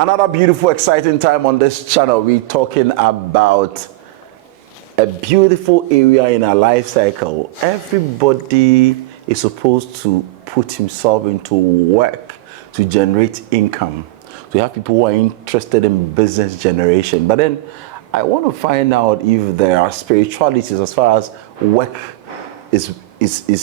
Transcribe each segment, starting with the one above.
Another beautiful, exciting time on this channel. We're talking about a beautiful area in our life cycle. Everybody is supposed to put himself into work to generate income. So you have people who are interested in business generation. But then I want to find out if there are spiritualities as far as work is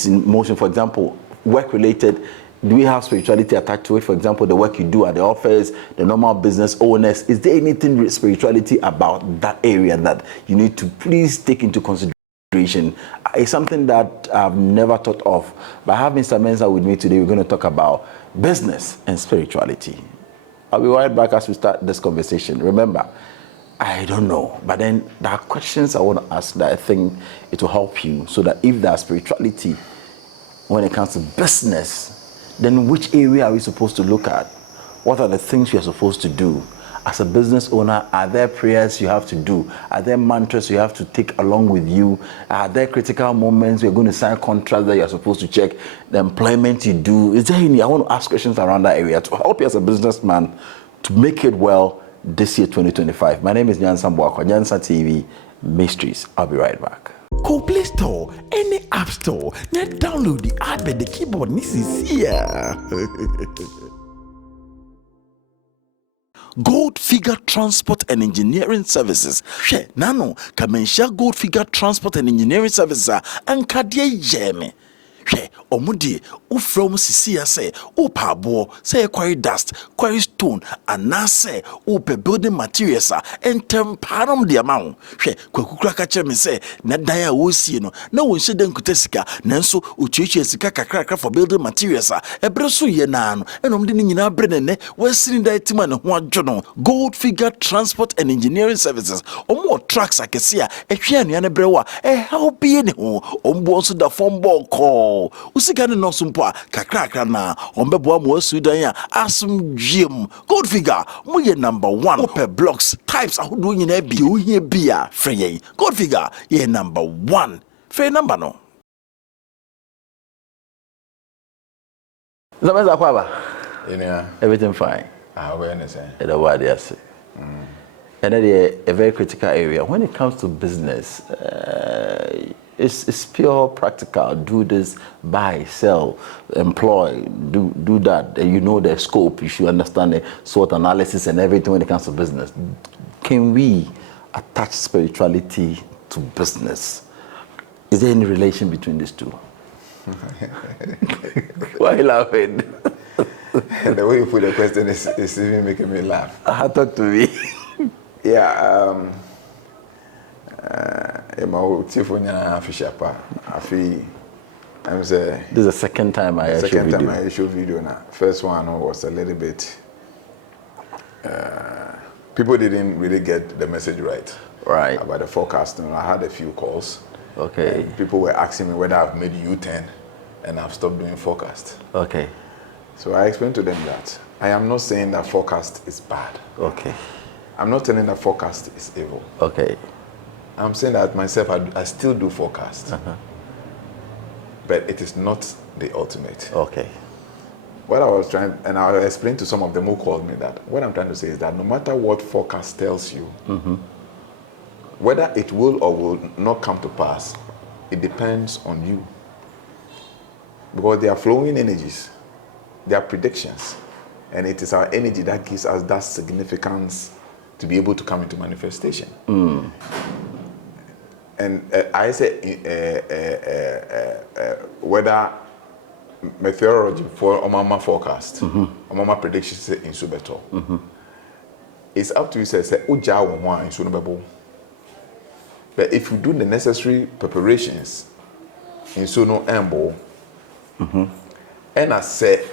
in motion. For example, work related. Do we have spirituality attached to it? For example, the work you do at the office, the normal business owners. Is there anything with spirituality about that area that you need to please take into consideration? It's something that I've never thought of. But I have Mr. Mensah with me today. We're going to talk about business and spirituality. I'll be right back as we start this conversation. Remember, I don't know. But then there are questions I want to ask that I think it will help you so that if there's spirituality when it comes to business, then which area are we supposed to look at? What are the things we are supposed to do? As a business owner, are there prayers you have to do? Are there mantras you have to take along with you? Are there critical moments you're going to sign contracts that you're supposed to check? The employment you do? Is there any? I want to ask questions around that area to help you as a businessman to make it well this year, 2025. My name is Nyansa Mbwakwa, Nyansa TV Mysteries. I'll be right back. Go Play Store, any app store, now download the app and the keyboard. This is here. Gold Figure Transport and Engineering Services. She nano Kamensha Gold Figure Transport and Engineering Services and Kadie Jeme. She omudi ufrom sisi say upa bo say quarry dust, quarry stone, and na say upe building materials and temparam the amount. She kwakukra kache me say na daya wosi no na wonse den kutesika nanso uchichi sika kakra for building materials ebreso ye na no enom de nyina brenene wasini da etima ne ho adwono. Gold Figure Transport and Engineering Services omo trucks akesia ehwe anuane brewa help ye ne ho ombo so da form ball call usigane no sumpo kakra na ombebo am wasudan ya asum gym. Gold Figure mo ye number 1 open blocks types ahodo nyina bi o hia bia frey. Gold Figure ye number 1 free number no. Zameza kwaba. Yeah. Everything fine. Awareness. Yes. And then a very critical area when it comes to business. It's pure practical. Do this, buy, sell, employ, do that. You know the scope. You should understand the SWOT analysis and everything when it comes to business. Can we attach spirituality to business? Is there any relation between these two? Why are you laughing? The way you put the question is even making me laugh. Talk to me. Yeah. This is the second time I issue video now. First one was a little bit people didn't really get the message right about the forecasting. I had a few calls. Okay. People were asking me whether I've made U-turn and I've stopped doing forecast. Okay. So I explained to them that I am not saying that forecast is bad. Okay. I'm not telling that forecast is evil. Okay. I'm saying that myself, I still do forecast. But it is not the ultimate. Okay. What I was trying, and I'll explain to some of them who called me that, what I'm trying to say is that no matter what forecast tells you, whether it will or will not come to pass, it depends on you. Because they are flowing energies, they are predictions, and it is our energy that gives us that significance to be able to come into manifestation. And I say whether meteorology for Omama forecast, Omama predictions in Subeto, it's up to you. Say Uja in Sunababo. But if you do the necessary preparations in Suno Ambo, and I say,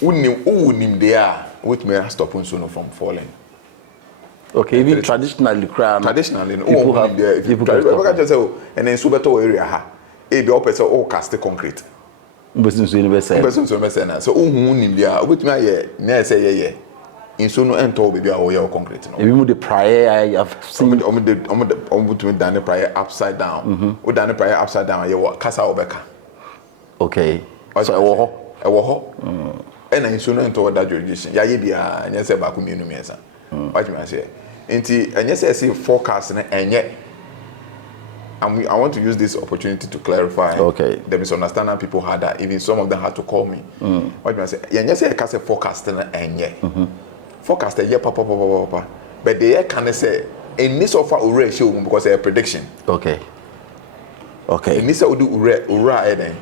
unim there, which may stop Suno from falling. Okay, even traditionally, traditionally, people have people can stop. just say, and then super area ha, be open so all cast concrete. Business university. Person so say so who nim bia obetumi aye na say ye in so no ento baby a concrete no. Even the prayer I have seen. Between done the prayer upside down. We done the prayer upside down. You walk casa obeka. Okay. So I walk. And I soon enter that jurisdiction. Ya bia and you say back me no mesa. What you say? Inti and you say forecast and yet. And I want to use this opportunity to clarify the misunderstanding people had that even some of them had to call me. What you say? You say I say forecast and yet. Forecast a year papa. But the year can say in this offer already show because a prediction. Okay. In this I do ura eden.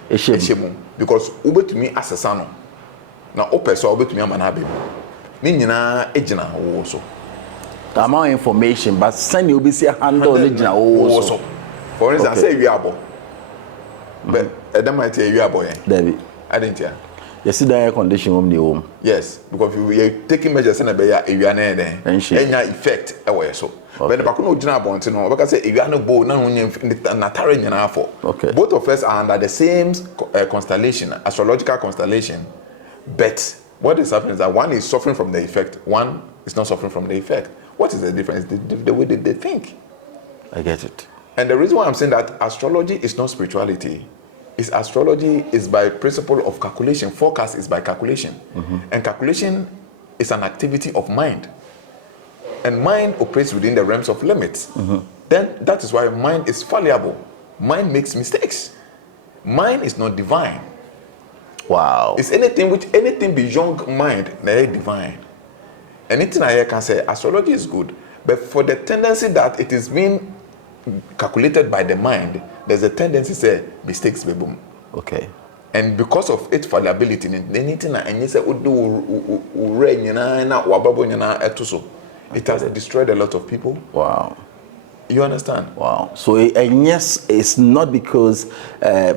Because ube to me as a son. Now open so ube to me man happy. Ni nyina ejina also. The amount of information, but send you be see a handle original also. For instance, say you are boy. But Adam might say you are boy. David. I didn't hear. You see the air condition room the home. Yes, because you are taking measures in a bay, you are there. And effect away so. But the Bakuno Jina Bonte, no, because if you are no boat, no one in the Natarian and for. Okay. Both of us are under the same constellation, astrological constellation. But what is happening is that one is suffering from the effect, one is not suffering from the effect. What is the difference? The way they think. I get it. And the reason why I'm saying that astrology is not spirituality is astrology is by principle of calculation. Forecast is by calculation. And calculation is an activity of mind. And mind operates within the realms of limits. Then that is why mind is fallible. Mind makes mistakes. Mind is not divine. Wow. It's anything beyond mind that is divine. Anything I can say, astrology is good. But for the tendency that it is being calculated by the mind, there's a tendency to say mistakes be boom. Okay. And because of its fallibility, anything and you say it has destroyed a lot of people. Wow. You understand? Wow. So and yes, it's not because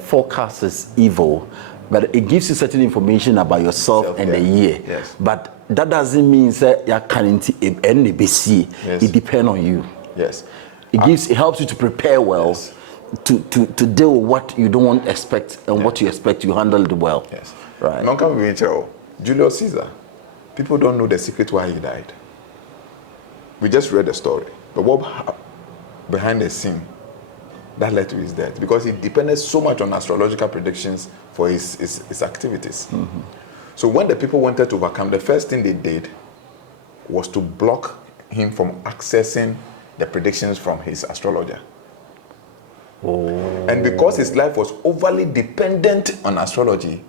forecast is evil, but it gives you certain information about yourself and the year. Yes. But that doesn't mean that you can't NBC. It depends on you. Yes. It helps you to prepare well. Yes. To deal with what you don't want to expect and what you expect, you handle it well. Yes. Right. Julius Caesar, people don't know the secret why he died. We just read the story. But what behind the scene that led to his death? Because he depended so much on astrological predictions for his activities. So when the people wanted to overcome, the first thing they did was to block him from accessing the predictions from his astrologer. And because his life was overly dependent on astrology,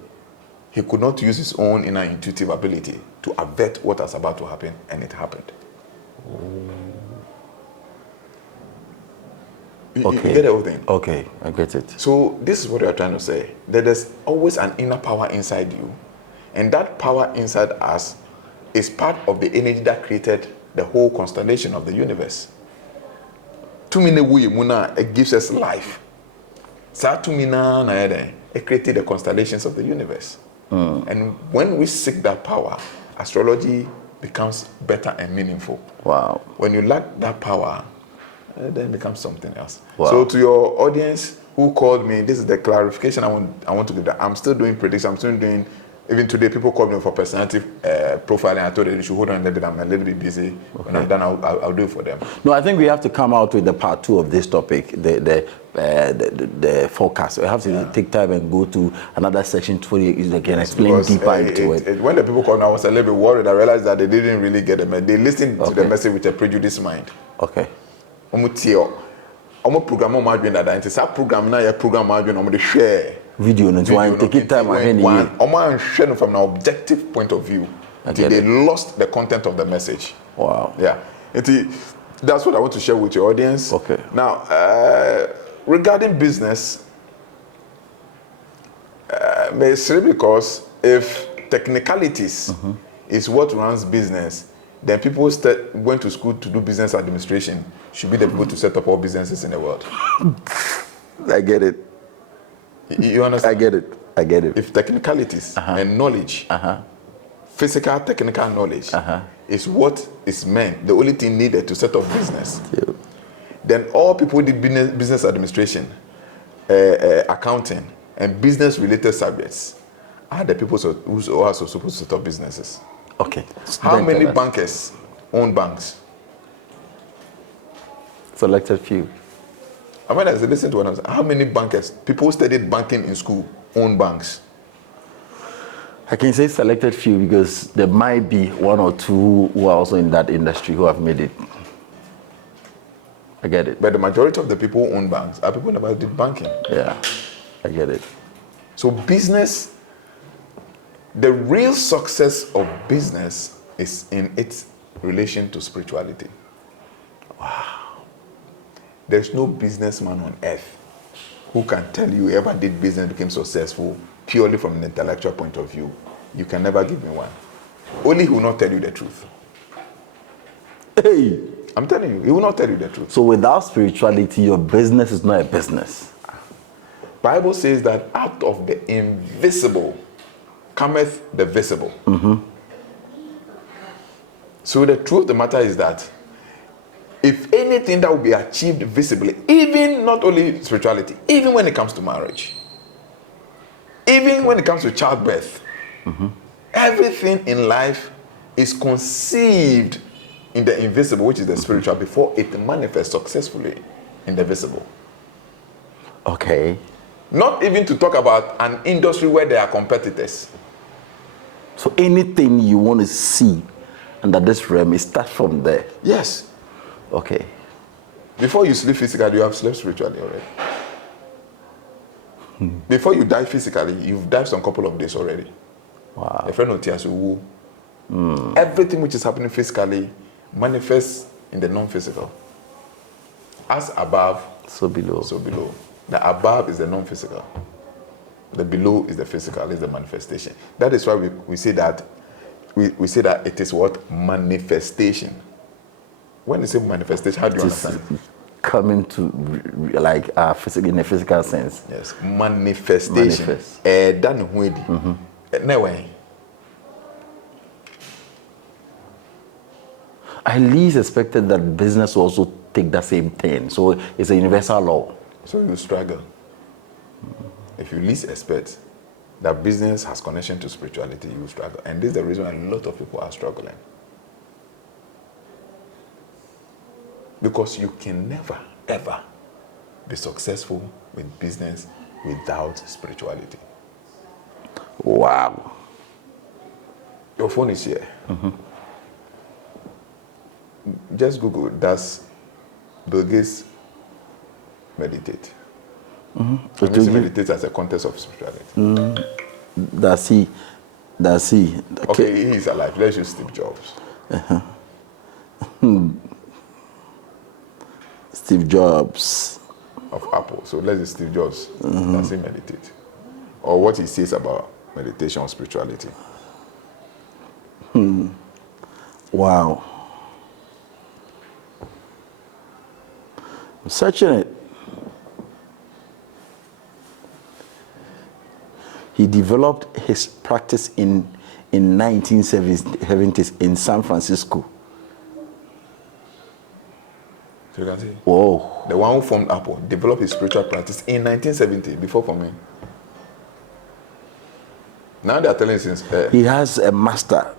he could not use his own inner intuitive ability to avert what was about to happen, and it happened. You get the whole thing? Okay, I get it. So this is what we are trying to say. That there's always an inner power inside you, and that power inside us is part of the energy that created the whole constellation of the universe. It gives us life. It created the constellations of the universe. And when we seek that power, astrology becomes better and meaningful. Wow. When you lack that power, then it becomes something else. Wow. So to your audience who called me, this is the clarification I want to give. That I'm still doing predictions. I'm still doing. Even today, people call me for personality profiling. I told them they should hold on a little bit. I'm a little bit busy. When I'm done, I'll do it for them. No, I think we have to come out with the part 2 of this topic, the forecast. We have to take time and go to another section for you can explain deeper into it. When the people called me, I was a little bit worried. I realized that they didn't really get the message. They listened to the message with a prejudiced mind. Okay. Program share video no take it time and from an objective point of view. They lost the content of the message. Wow. Yeah. That's what I want to share with your audience. Okay. Now, regarding business, because if technicalities is what runs business, then people went to school to do business administration should be the people to set up all businesses in the world. I get it. You understand? I get it. If technicalities and knowledge, physical technical knowledge is what is meant, the only thing needed to set up business, Yeah. then all people who did business administration, accounting, and business-related subjects are the people who are supposed to set up businesses. Okay. How Then many tell us. bankers own banks? Selected few. I mean, as I listen to what I'm saying, how many bankers, people who studied banking in school, own banks? I can say selected few because there might be one or two who are also in that industry who have made it. I get it. But the majority of the people who own banks are people who never did banking. Yeah, I get it. So business, the real success of business is in its relation to spirituality. Wow. There's no businessman on earth who can tell you ever did business, became successful purely from an intellectual point of view. You can never give me one. Only he will not tell you the truth. Hey. I'm telling you, he will not tell you the truth. So without spirituality, your business is not a business. Bible says that out of the invisible cometh the visible. Mm-hmm. So the truth of the matter is that if anything that will be achieved visibly, even not only spirituality, even when it comes to marriage, even when it comes to childbirth, everything in life is conceived in the invisible, which is the spiritual, before it manifests successfully in the visible. Okay. Not even to talk about an industry where there are competitors. So anything you want to see under this realm, it starts from there. Yes. Okay. Before you sleep physically, you have slept spiritually already. Before you die physically, you've died some couple of days already. Wow. A friend of Tiasu, everything which is happening physically manifests in the non-physical. As above, So below. so below. The above is the non-physical. The below is the physical, is the manifestation. That is why we say that we say that it is what? Manifestation. When you say manifestation, how do you understand it? Coming to like physical, in a physical sense. Yes, manifestation. Manifest. No way. I least expected that business will also take that same thing. So it's a universal law. So you struggle. If you least expect that business has connection to spirituality, you struggle. And this is the reason a lot of people are struggling. Because you can never, ever be successful with business without spirituality. Wow. Your phone is here. Just Google, does Bill Gates meditate? And he meditates as a context of spirituality. Does he? Okay, he is alive. Let's use Steve Jobs. Steve Jobs. Of Apple. So let's use Steve Jobs. Does he meditate? Or what he says about meditation or spirituality. Wow. I'm searching it. He developed his practice in 1970s in San Francisco. So you can see. Whoa. The one who formed Apple developed his spiritual practice in 1970, before forming. Now they are telling us He has a master,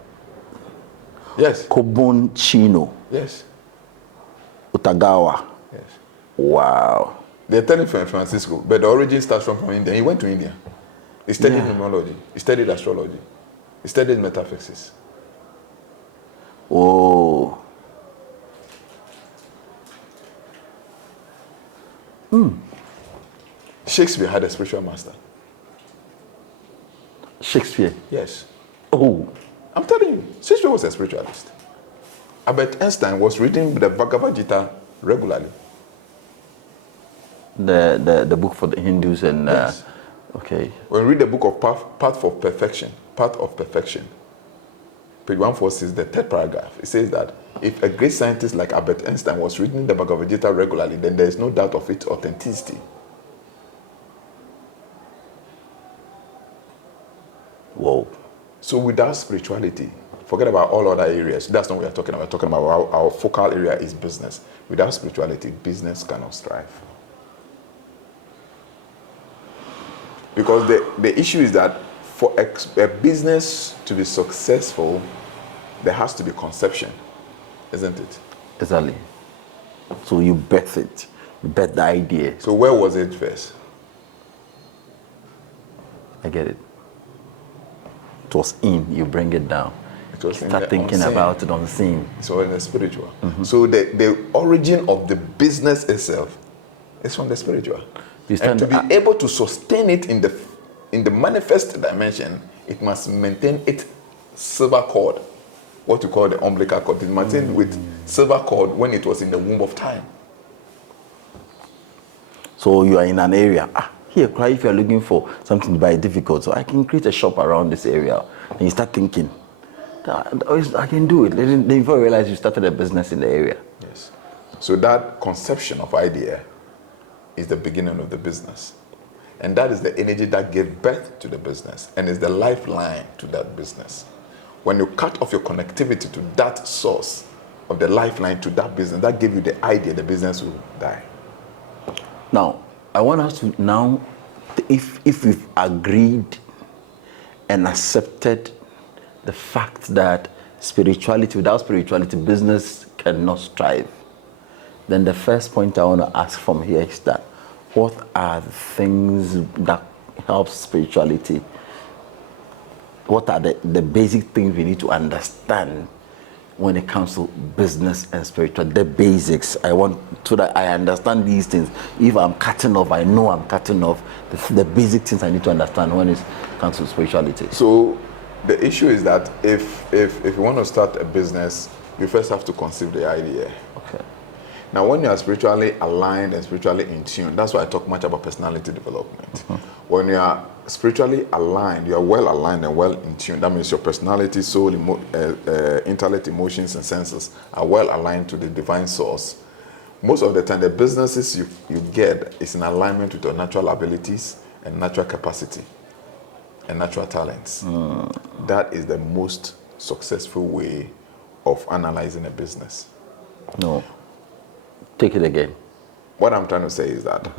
yes. Kobun Chino Yes. Utagawa. Yes. Wow. They're telling from Francisco, but the origin starts from India. He went to India. He studied numerology. He studied astrology. He studied metaphysics. Oh. Shakespeare had a spiritual master. Shakespeare. Yes. Oh. I'm telling you, Shakespeare was a spiritualist. Albert Einstein was reading the Bhagavad Gita regularly. The book for the Hindus and Yes. okay. When we read the book of Path of Perfection, page 146, the third paragraph, it says that if a great scientist like Albert Einstein was reading the Bhagavad Gita regularly, then there is no doubt of its authenticity. Whoa. So without spirituality, Forget about all other areas. That's not what we're talking about. We're talking about our focal area is business. Without spirituality, business cannot strive. Because the issue is that for a business to be successful, there has to be conception, isn't it? Exactly. So you birth it, you birth the idea. So where was it first? I get it. It was in, you bring it down. It was in Start the thinking unseen. about it unseen. So in the spiritual. So the origin of the business itself is from the spiritual. And to be able to sustain it in the manifest dimension, it must maintain its silver cord, what you call the umbilical cord. It maintained with silver cord when it was in the womb of time. So you are in an area. Here, if you're looking for something to buy difficult, so I can create a shop around this area. And you start thinking, I can do it. Then before you realize you started a business in the area. Yes. So that conception of idea is the beginning of the business. And that is the energy that gave birth to the business and is the lifeline to that business. When you cut off your connectivity to that source of the lifeline to that business, that gave you the idea, the business will die. Now, I want us to now, if we've agreed and accepted the fact that without spirituality, business cannot strive, then the first point I want to ask from here is that what are the things that help spirituality? What are the basic things we need to understand when it comes to business and spiritual? The basics. I want so that I understand these things. If I'm cutting off, I know I'm cutting off the basic things I need to understand when it comes to spirituality. So the issue is that if you want to start a business, you first have to conceive the idea. Okay. Now, when you are spiritually aligned and spiritually in tune, that's why I talk much about personality development. When you are spiritually aligned, you are well aligned and well in tune. That means your personality, soul, intellect, emotions, and senses are well aligned to the divine source. Most of the time, the businesses you get is in alignment with your natural abilities and natural capacity and natural talents. That is the most successful way of analyzing a business. No. Take it again. What I'm trying to say is that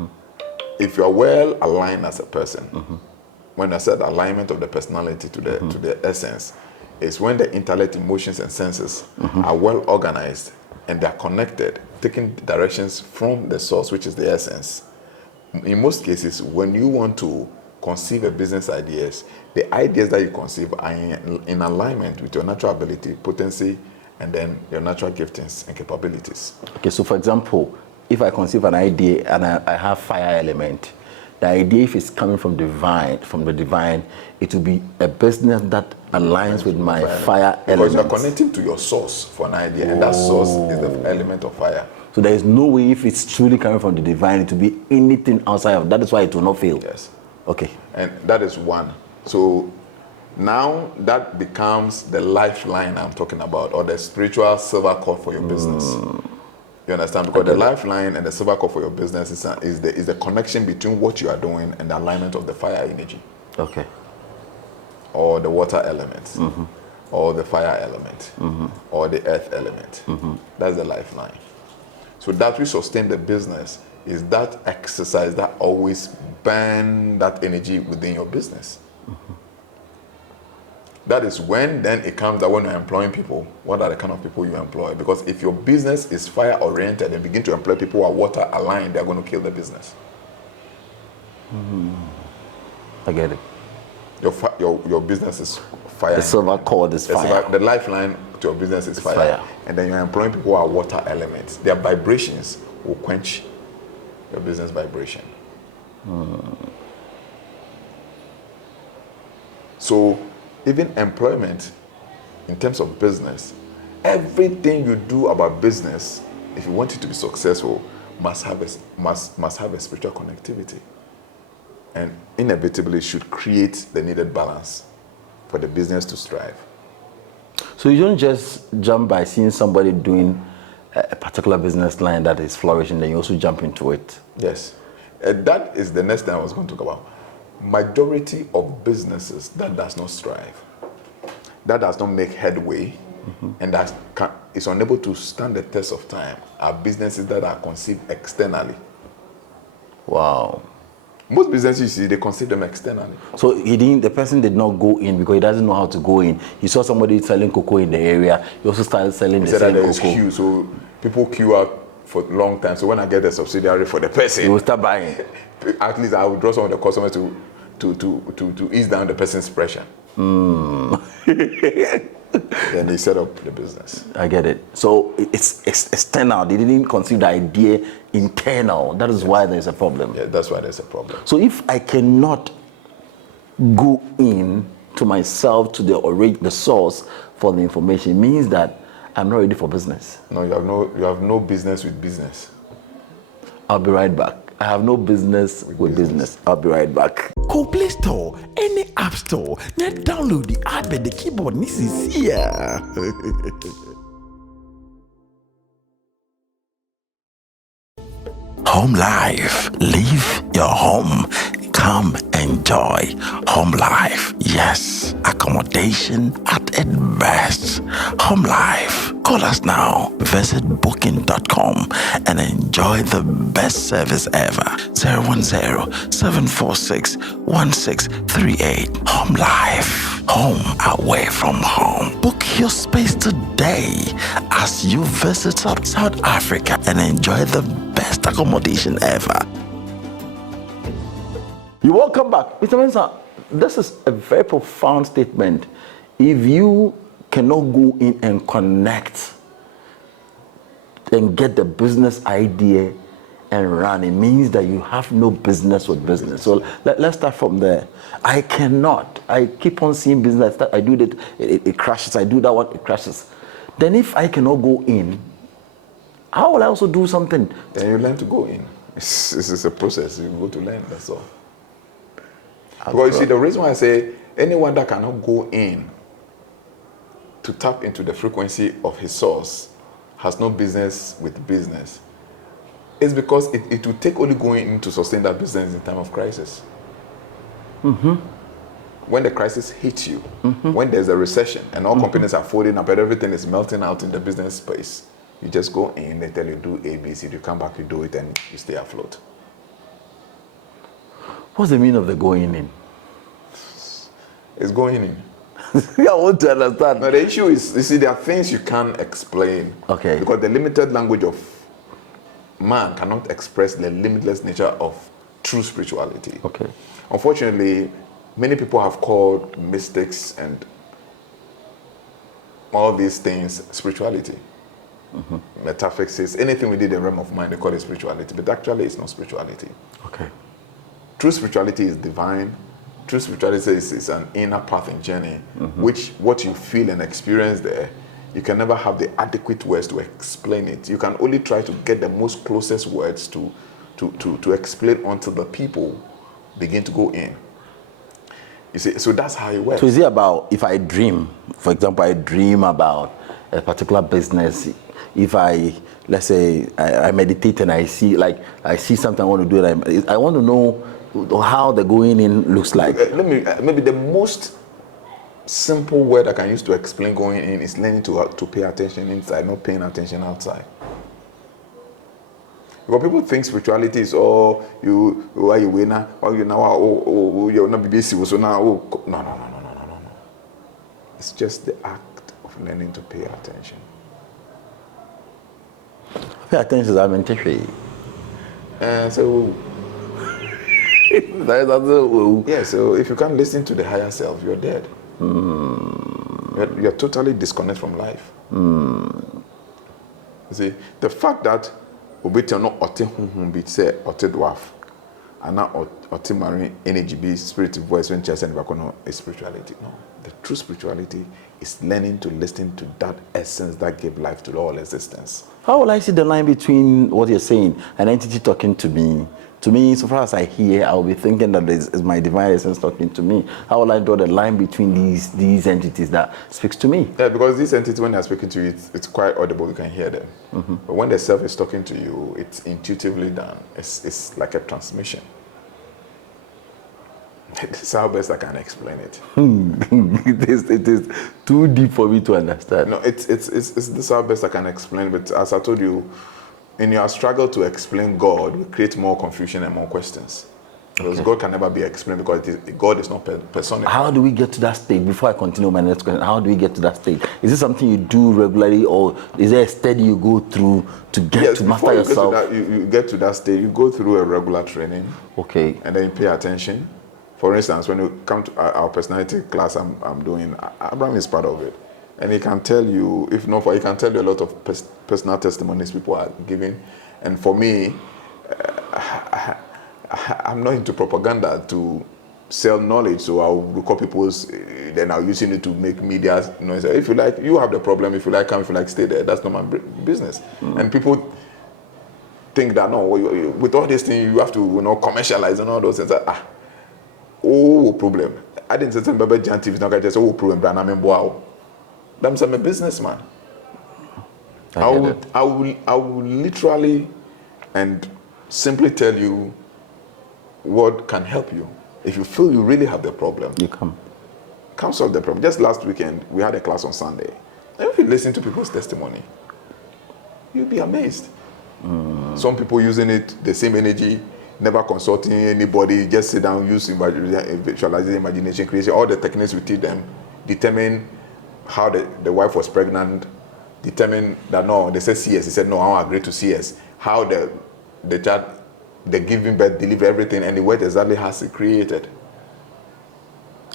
if you're well aligned as a person, when I said alignment of the personality to the essence, is when the intellect, emotions, and senses are well organized and they're connected, taking directions from the source, which is the essence. In most cases, when you want to conceive a business ideas, the ideas that you conceive are in alignment with your natural ability, potency, and then your natural giftings and capabilities. Okay, so for example, if I conceive an idea and I have fire element, the idea, if it's coming from the divine, it will be a business that aligns with my fire element. Because you're connecting to your source for an idea, and that source is the element of fire. So there is no way, if it's truly coming from the divine, it will be anything outside of that. Is why it will not fail. Yes. Okay. And that is one. So now that becomes the lifeline I'm talking about, or the spiritual silver cord for your business. You understand? Because the lifeline and the silver cord for your business is the connection between what you are doing and the alignment of the fire energy. Okay. Or the water element, or the fire element, or the earth element. That's the lifeline. So that will sustain the business is that exercise that always burn that energy within your business. That is when then it comes that when you're employing people, what are the kind of people you employ? Because if your business is fire oriented and begin to employ people who are water aligned, they're going to kill the business. I get it. Your business is fire. The silver cord is fire. The lifeline to your business is fire. And then you're employing people who are water elements. Their vibrations will quench your business vibration. So even employment, in terms of business, everything you do about business, if you want it to be successful, must have a spiritual connectivity, and inevitably should create the needed balance for the business to strive. So you don't just jump by seeing somebody doing a particular business line that is flourishing, then you also jump into it. Yes, that is the next thing I was going to talk about. Majority of businesses that does not strive that does not make headway and that is unable to stand the test of time are businesses that are conceived externally. Wow. Most businesses, you see, they conceive them externally. So the person did not go in because he doesn't know how to go in. He saw somebody selling cocoa in the area. He also started selling the Said that same there is cocoa. queue, so people queue out for a long time. So when I get a subsidiary for the person, He will start buying. at least I will draw some of the customers to ease down the person's pressure. Then they set up the business. I get it. So it's external. They didn't conceive the idea internal. That is why there's a problem. Yeah, that's why there's a problem. So if I cannot go in to myself, to the source for the information, it means that I'm not ready for business. No, you have no business with business. I'll be right back. I have no business with business. I'll be right back. Go Play Store, any app store, now download the app and the keyboard. This is here. Home life. Leave your home. Come enjoy home life. Yes, accommodation at its best. Home life. Call us now. Visit booking.com and enjoy the best service ever. 010-746-1638. Home life. Home away from home. Book your space today as you visit South Africa and enjoy the best accommodation ever. You're welcome back. Mr. Mensah, this is a very profound statement. If you cannot go in and connect and get the business idea and run, it means that you have no business with business. So let's start from there. I cannot. I keep on seeing business. I do that, it crashes. I do that one, it crashes. Then if I cannot go in, how will I also do something? Then you learn to go in. This is a process. You go to learn, that's all. Because you see, the reason why I say anyone that cannot go in to tap into the frequency of his source has no business with business is because it will take only going in to sustain that business in time of crisis. When the crisis hits you, when there's a recession and all companies are folding up and everything is melting out in the business space, you just go in, they tell you do A, B, C, you come back, you do it, and you stay afloat. What's the meaning of the going in? It's going in. I want to understand. No, the issue is, you see, there are things you can't explain. Okay. Because the limited language of man cannot express the limitless nature of true spirituality. Okay. Unfortunately, many people have called mystics and all these things spirituality. Metaphysics, anything within the realm of mind, they call it spirituality. But actually, it's not spirituality. Okay. True spirituality is divine. True spirituality is an inner path and journey, which what you feel and experience there, you can never have the adequate words to explain it. You can only try to get the most closest words to explain until the people begin to go in. You see, so that's how it works. So is it about, if I dream, for example, I dream about a particular business, if let's say I meditate and I see something I want to do, and I want to know how the going in looks like. Maybe the most simple word I can use to explain going in is learning to pay attention inside, not paying attention outside. Because people think spirituality is you are you winner, or you now you're not busy, so now no. It's just the act of learning to pay attention. Pay attention to that. So if you can't listen to the higher self, you're dead. You're totally disconnected from life. You see, the fact that obiti no ote hunhun bi say ote dwarf and now ote marine energy be spirit voice when chest and bakono is spirituality. No, the true spirituality is learning to listen to that essence that gave life to all existence. How will I see the line between what you're saying, an entity talking to me? To me, so far as I hear, I'll be thinking that it's my divine essence talking to me. How will I draw the line between these entities that speaks to me? Yeah, because these entities, when they're speaking to you, it's quite audible. You can hear them. But when the self is talking to you, it's intuitively done. It's like a transmission. This is how best I can explain it. It is too deep for me to understand. No, it's this is how best I can explain. But as I told you, in your struggle to explain God, we create more confusion and more questions. Because God can never be explained because God is not personified. How do we get to that state? Before I continue my next question, how do we get to that state? Is this something you do regularly, or is there a study you go through to get to master yourself? You get to that state, you go through a regular training. Okay. And then you pay attention. For instance, when you come to our personality class I'm doing, Abraham is part of it. And he can tell you, if not for, he can tell you a lot of personal testimonies people are giving. And for me, I'm not into propaganda to sell knowledge, so I'll record people's, then I'll use it to make media noise. If you like, you have the problem. If you like, come. If you like, stay there. That's not my business. And people think that no, with all these things, you have to commercialize and all those things. Problem. I didn't say something about Jan TV. Now I just problem. But I'm wow. I'm a businessman. I will literally and simply tell you what can help you. If you feel you really have the problem, you come solve the problem. Just last weekend, we had a class on Sunday. And if you listen to people's testimony, you'll be amazed. Some people using it, the same energy, never consulting anybody, just sit down, use visualizing, imagination, creation, all the techniques we teach them, determine how the wife was pregnant, determine that no, they said CS, he said no, I don't agree to CS. How the child, the giving birth, deliver everything, and the word exactly has it created.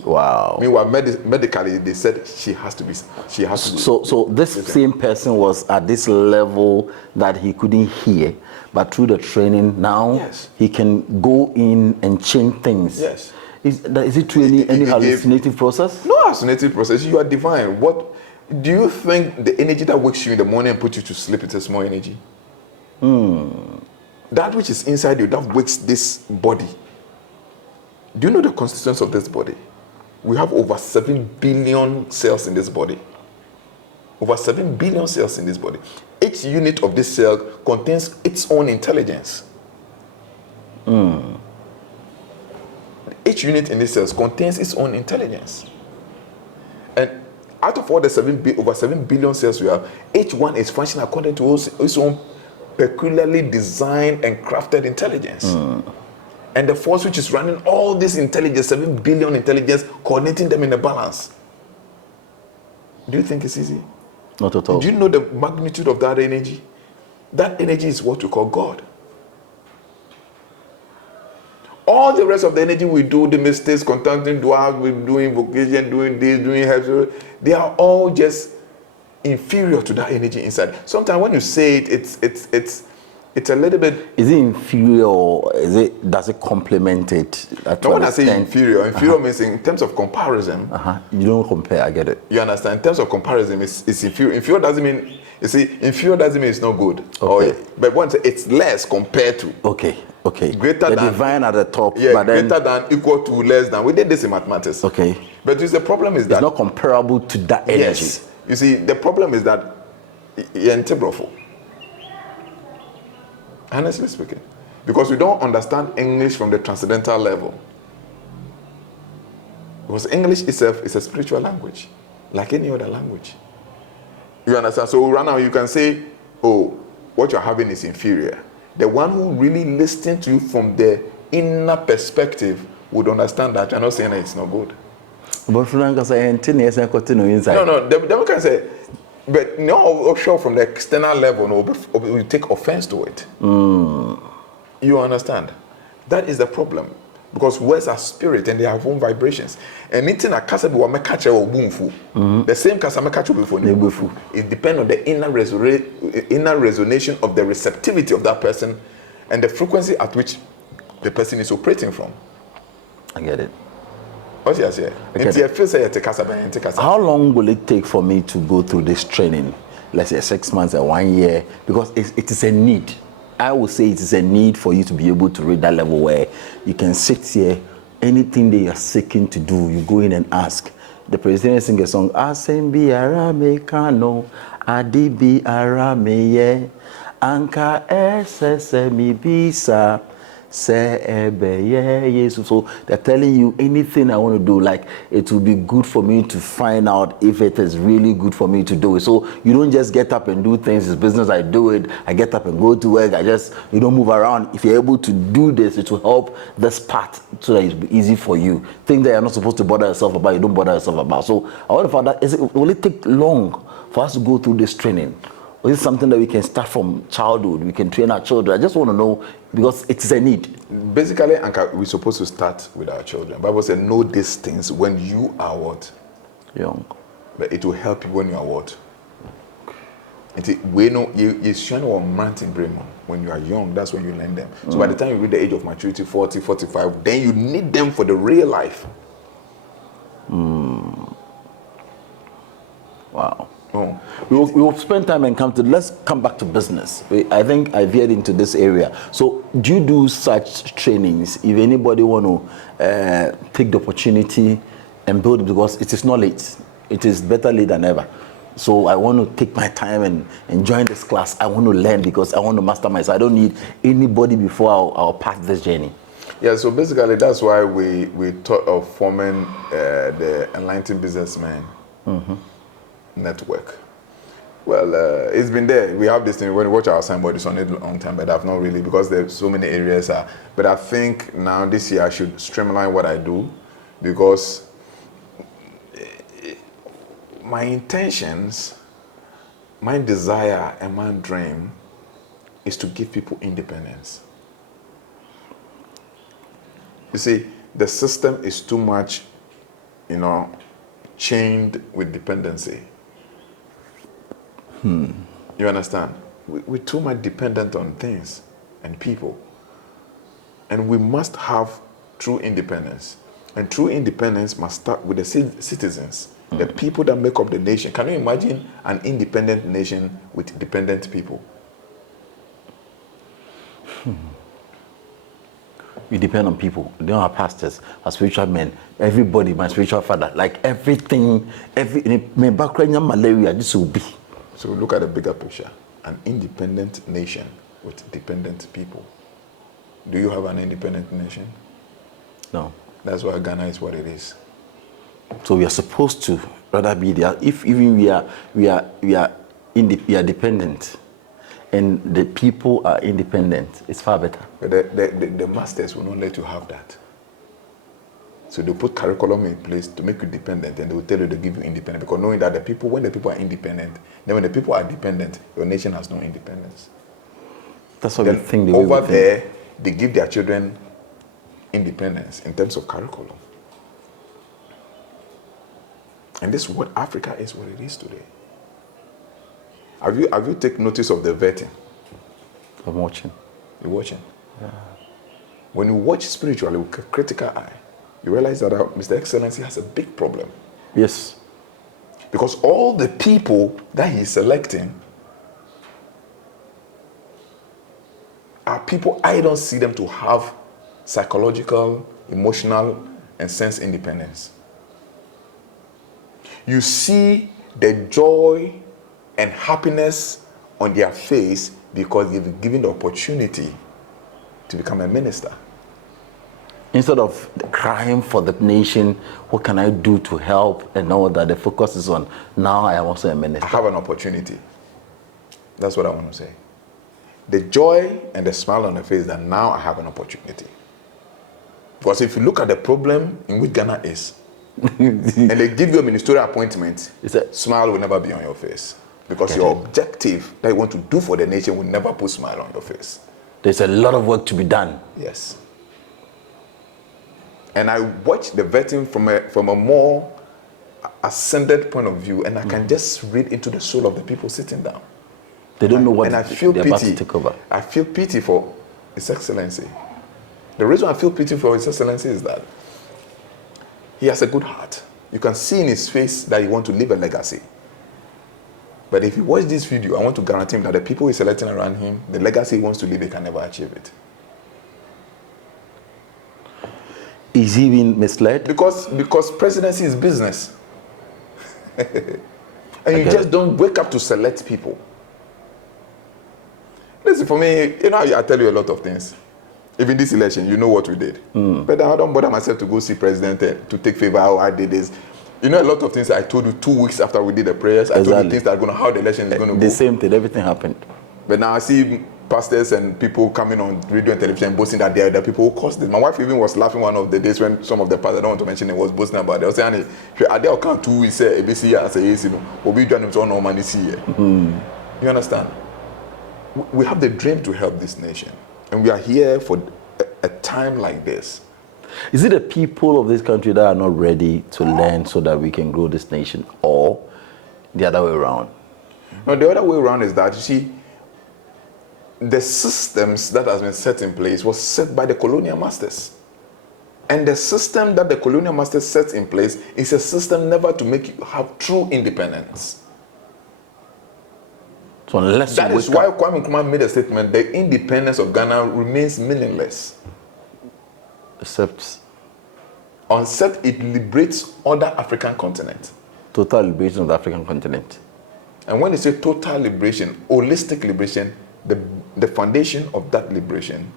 Wow. Meanwhile, medically, they said she has to be. So this same person was at this level that he couldn't hear, but through the training now, yes, he can go in and change things. Yes. Is it through any hallucinative process? No hallucinative process. You are divine. What do you think the energy that wakes you in the morning and puts you to sleep is a small energy? That which is inside you, that wakes this body. Do you know the constituents of this body? We have over 7 billion cells in this body. Over 7 billion cells in this body. Each unit of this cell contains its own intelligence. Each unit in this cell contains its own intelligence. And out of all the over 7 billion cells we have, each one is functioning according to its own peculiarly designed and crafted intelligence. And the force which is running all this intelligence, 7 billion intelligence, coordinating them in a balance. Do you think it's easy? Not at all. Do you know the magnitude of that energy? That energy is what we call God. All the rest of the energy we do, the mistakes, contacting dua, we're doing vocation, doing this, doing health, they are all just inferior to that energy inside. Sometimes when you say it, it's a little bit. Is it inferior, or does it complement it? No, when I say inferior means in terms of comparison. You don't compare. I get it. You understand? In terms of comparison, it's inferior. Inferior doesn't mean, you see, inferior doesn't mean it's not good. Okay. But once it's less compared to. Okay. Greater the than divine at the top. Yeah, but then, greater than, equal to, less than. We did this in mathematics. Okay. But the problem is that it's not comparable to that energy. Yes. You see, the problem is that you're integral. Honestly speaking, because we don't understand English from the transcendental level. Because English itself is a spiritual language, like any other language. You understand? So right now you can say, oh, what you're having is inferior. The one who really listens to you from the inner perspective would understand that you're not saying that it's not good. But no, the devil can say, but no, sure, from the external level, no, we take offense to it. You understand? That is the problem. Because words are spirit and they have own vibrations. And anything a casa will make catch or boom. The same casa make catch before. It depends on the inner resonation of the receptivity of that person and the frequency at which the person is operating from. I get it. What you say? How long will it take for me to go through this training? Let's say 6 months or 1 year, because it is a need. I would say it is a need for you to be able to reach that level where you can sit here, anything that you're seeking to do, you go in and ask. The president sing a song, Asembi arame kano, Adibi arame ye, Anka esese mi bisa, Say, yeah. So they're telling you anything I want to do, like it will be good for me to find out if it is really good for me to do it. So you don't just get up and do things. It's business. I do it. I get up and go to work. You don't move around. If you're able to do this, it will help this part so that it's easy for you. Things that you're not supposed to bother yourself about, you don't bother yourself about. So I wonder for that, will it take long for us to go through this training? Or is it something that we can start from childhood? We can train our children. I just want to know, because it's a need. Basically, Anka, we're supposed to start with our children. Bible said, know these things when you are what? Young. But it will help you when you are what? We know you shine on mountain brain when you are young. That's when you learn them. So by the time you reach the age of maturity, 40, 45, then you need them for the real life. Wow. Oh. We will spend time and come to, let's come back to business. I think I veered into this area. So do you do such trainings if anybody want to take the opportunity and build it, because it is not late. It is better late than ever. So I want to take my time and join this class. I want to learn because I want to master myself. I don't need anybody before I'll pass this journey. Yeah, so basically that's why we thought of forming the Enlightened Businessman Network. Well, it's been there. We have this thing. When you watch our signboard, it's on it a long time, but I've not really, because there's so many areas. But I think now this year I should streamline what I do, because my intentions, my desire, and my dream is to give people independence. You see, the system is too much, chained with dependency. You understand? We're too much dependent on things and people. And we must have true independence. And true independence must start with the citizens, the people that make up the nation. Can you imagine an independent nation with dependent people? We depend on people. We don't have pastors, our spiritual men, everybody, my spiritual father, like everything, my background, malaria, this will be. So look at the bigger picture. An independent nation with dependent people. Do you have an independent nation? No. That's why Ghana is what it is. So we are supposed to rather be there. If even we are dependent, and the people are independent, it's far better. But the masters will not let you have that. So they'll put curriculum in place to make you dependent, and they will tell you to give you independent, because knowing that when the people are independent, then when the people are dependent, your nation has no independence. That's what then we think. Over there, they give their children independence in terms of curriculum. And this is what Africa is, what it is today. Have you taken notice of the vetting? I'm watching. You're watching? Yeah. When you watch spiritually with a critical eye, you realize that Mr. Excellency has a big problem. Yes. Because all the people that he's selecting are people I don't see them to have psychological, emotional, and sense independence. You see the joy and happiness on their face because they've been given the opportunity to become a minister. Instead of crying for the nation, what can I do to help, and all that, the focus is on, now I am also a minister. I have an opportunity. That's what I want to say. The joy and the smile on the face that now I have an opportunity. Because if you look at the problem in which Ghana is, and they give you a ministerial appointment, smile will never be on your face. Because your objective that you want to do for the nation will never put smile on your face. There's a lot of work to be done. Yes. And I watch the vetting from a more ascended point of view, and I can just read into the soul of the people sitting down. They don't know what and I feel they're pity. about to take over. I feel pity for His Excellency. The reason I feel pity for His Excellency is that he has a good heart. You can see in his face that he wants to leave a legacy. But if you watch this video, I want to guarantee him that the people he's selecting around him, the legacy he wants to leave, he can never achieve it. Is he being misled? Because presidency is business. And you just don't wake up to select people. Listen, for me, I tell you a lot of things. Even this election, you know what we did. But I don't bother myself to go see president to take favor how I did this. You know, a lot of things I told you 2 weeks after we did the prayers. I told you things that are going to, how the election is going to go. The same thing, everything happened. But now I see pastors and people coming on radio and television boasting that they are the people who caused this. My wife even was laughing one of the days when some of the pastors, I don't want to mention it, was boasting about it. I was saying, are there account 2 weeks, ABC, I say, yes, you know, we'll be doing it on no money see. You understand? We have the dream to help this nation. And we are here for a time like this. Is it the people of this country that are not ready to learn so that we can grow this nation, or the other way around? No, the other way around is that, you see, the systems that has been set in place was set by the colonial masters. And the system that the colonial masters set in place is a system never to make you have true independence. So unless that is why Kwame Nkrumah made a statement, the independence of Ghana remains meaningless. Except it liberates other African continents. Total liberation of the African continent. And when they say total liberation, holistic liberation, the foundation of that liberation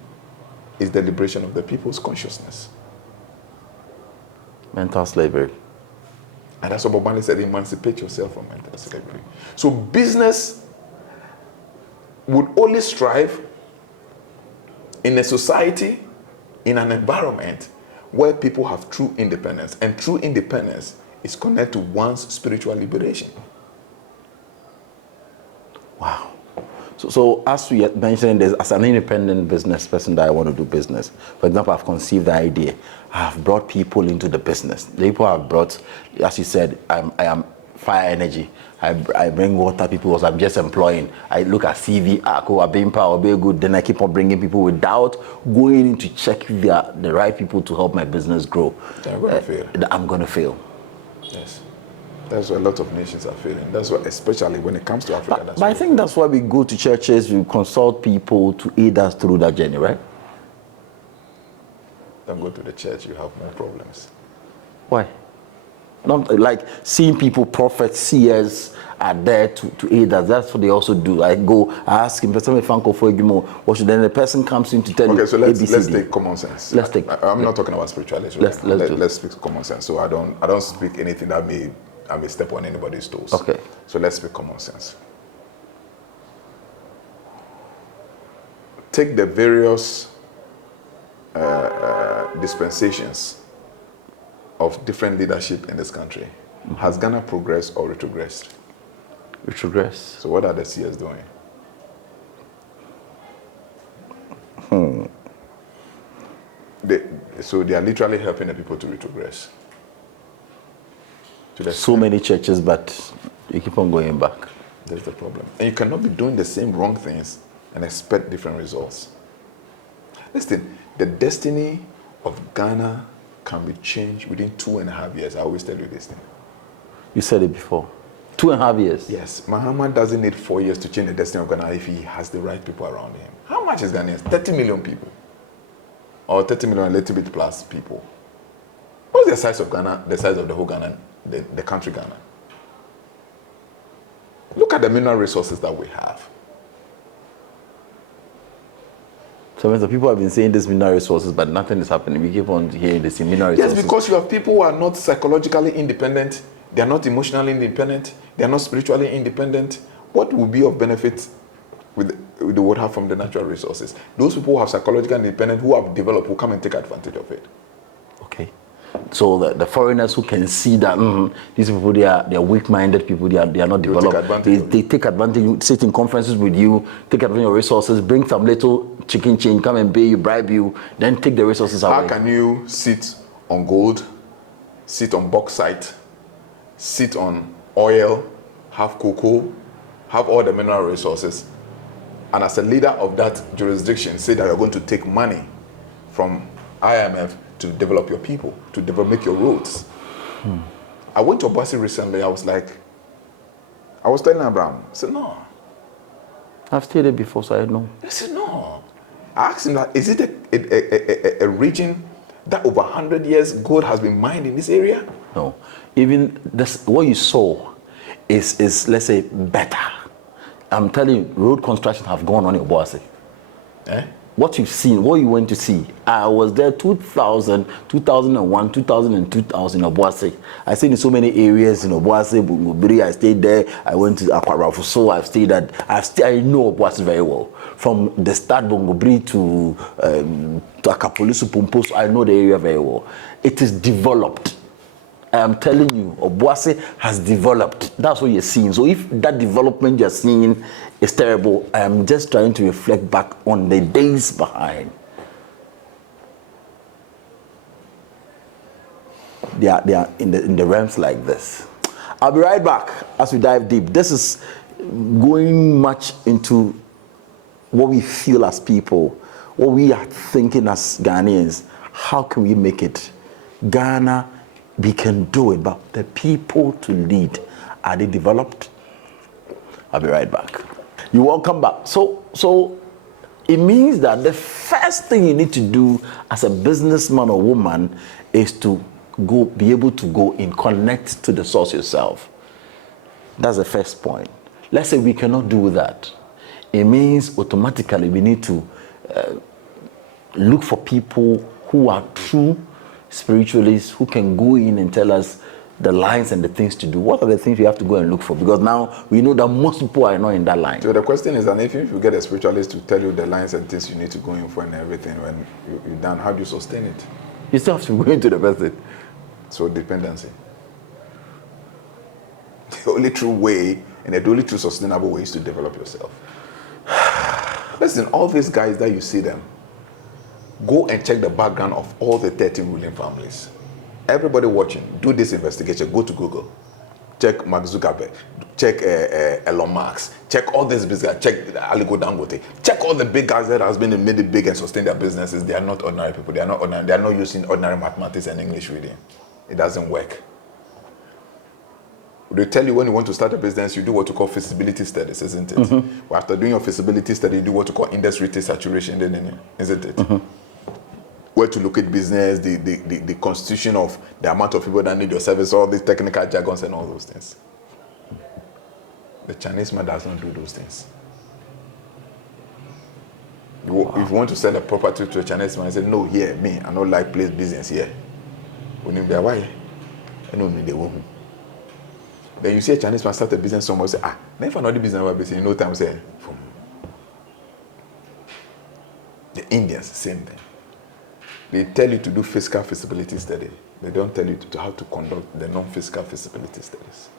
is the liberation of the people's consciousness. Mental slavery. And that's what Bob Marley said, emancipate yourself from mental slavery. So business would only strive in a society, in an environment where people have true independence. And true independence is connected to one's spiritual liberation. Wow. So as we mentioned, as an independent business person that I want to do business, for example, I've conceived the idea. I have brought people into the business. The people I've brought, as you said, I am fire energy. I bring water people because I'm just employing. I look at CV, or being power, be good. Then I keep on bringing people without going in to check if they are the right people to help my business grow. They're going to fail. I'm going to fail. Yes. That's why a lot of nations are failing. That's why, especially when it comes to Africa. But I think that's why we go to churches, we consult people to aid us through that journey, right? Don't go to the church, you have more problems. Why? Not like seeing people, prophets, seers are there to aid us. That's what they also do. I go, I ask him, what should then the person comes in to tell you. Okay, so let's take common sense. I'm not talking about spirituality. Let's speak common sense. So I don't speak anything that I may step on anybody's toes. Okay. So let's speak common sense. Take the various dispensations of different leadership in this country. Mm-hmm. Has Ghana progressed or retrogressed? Retrogressed. So what are the seers doing? So they are literally helping the people to retrogress. So many churches, but you keep on going back. That's the problem. And you cannot be doing the same wrong things and expect different results. Listen, the destiny of Ghana can be changed within 2.5 years. I always tell you this thing. You said it before. 2.5 years. Yes. Muhammad doesn't need 4 years to change the destiny of Ghana if he has the right people around him. How much is Ghanaians? 30 million people. Or 30 million, a little bit plus people. What's the size of Ghana, the size of the whole Ghana, the country Ghana? Look at the mineral resources that we have. So the people have been saying this mineral resources, but nothing is happening. We keep on hearing this in mineral resources. Yes, because you have people who are not psychologically independent, they are not emotionally independent, they are not spiritually independent. What will be of benefit with the water from the natural resources? Those people who have psychological independence, who have developed, will come and take advantage of it. Okay. So the foreigners who can see that these people, they are weak-minded people, they are not developed. They take advantage, sit in conferences with you, take advantage of your resources, bring some little chicken change, come and pay you, bribe you, then take the resources away. How can you sit on gold, sit on bauxite, sit on oil, have cocoa, have all the mineral resources, and as a leader of that jurisdiction, say that you're going to take money from IMF to develop your people, to make your roads? I went to Obasi recently. I was telling Abraham, I said, no. I've stayed there before, so I know. He said, no. I asked him that, is it a region that over 100 years gold has been mined in this area? No. Even this, what you saw is let's say, better. I'm telling you, road construction have gone on in Obasi. Eh? what you've seen, what you went to see. I was there 2000, 2001, 2000, and 2000 in Obuasi. I stayed in so many areas in Obuasi, Bungobiri. I stayed there. I went to Akwarafuso. I've stayed at. I know Obuasi very well. From the start, Bungobiri to Akapolisu, Pumposo, I know the area very well. It is developed. I am telling you, Obuasi has developed. That's what you're seeing. So if that development you're seeing is terrible, I am just trying to reflect back on the days behind. They are in the realms like this. I'll be right back as we dive deep. This is going much into what we feel as people, what we are thinking as Ghanaians. How can we make it? Ghana, we can do it, but the people to lead, are they developed? I'll be right back. You won't come back. So it means that the first thing you need to do as a businessman or woman is to be able to go and connect to the source yourself. That's the first point. Let's say we cannot do that. It means automatically we need to look for people who are true spiritualists, who can go in and tell us the lines and the things to do. What are the things we have to go and look for? Because now we know that most people are not in that line. So the question is, and if you get a spiritualist to tell you the lines and things you need to go in for and everything, when you're done, how do you sustain it? You still have to go into the person. So dependency. The only true way and the only true sustainable way is to develop yourself. Listen, all these guys that you see them, go and check the background of all the 13 ruling families. Everybody watching, do this investigation. Go to Google, check Mark Zuckerberg, check Elon Musk, check all these business, check Aliko Dangote, check all the big guys that has been made it big and sustain their businesses. They are not ordinary people. They are not ordinary. They are not using ordinary mathematics and English reading. It doesn't work. They tell you when you want to start a business, you do what you call feasibility studies, isn't it? Mm-hmm. Well, after doing your feasibility study, you do what you call industry saturation, isn't it? Mm-hmm. Where to locate business, the constitution of the amount of people that need your service, all these technical jargons and all those things. The Chinese man does not do those things. Wow. If you want to sell a property to a Chinese man, I say, no, here, me, I don't like place business here. When you be why? I don't need the woman. Then you see a Chinese man start a business somewhere, say, then if another business will be in no time, say, the Indians, same thing. They tell you to do fiscal feasibility study. They don't tell you how to conduct the non-fiscal feasibility studies.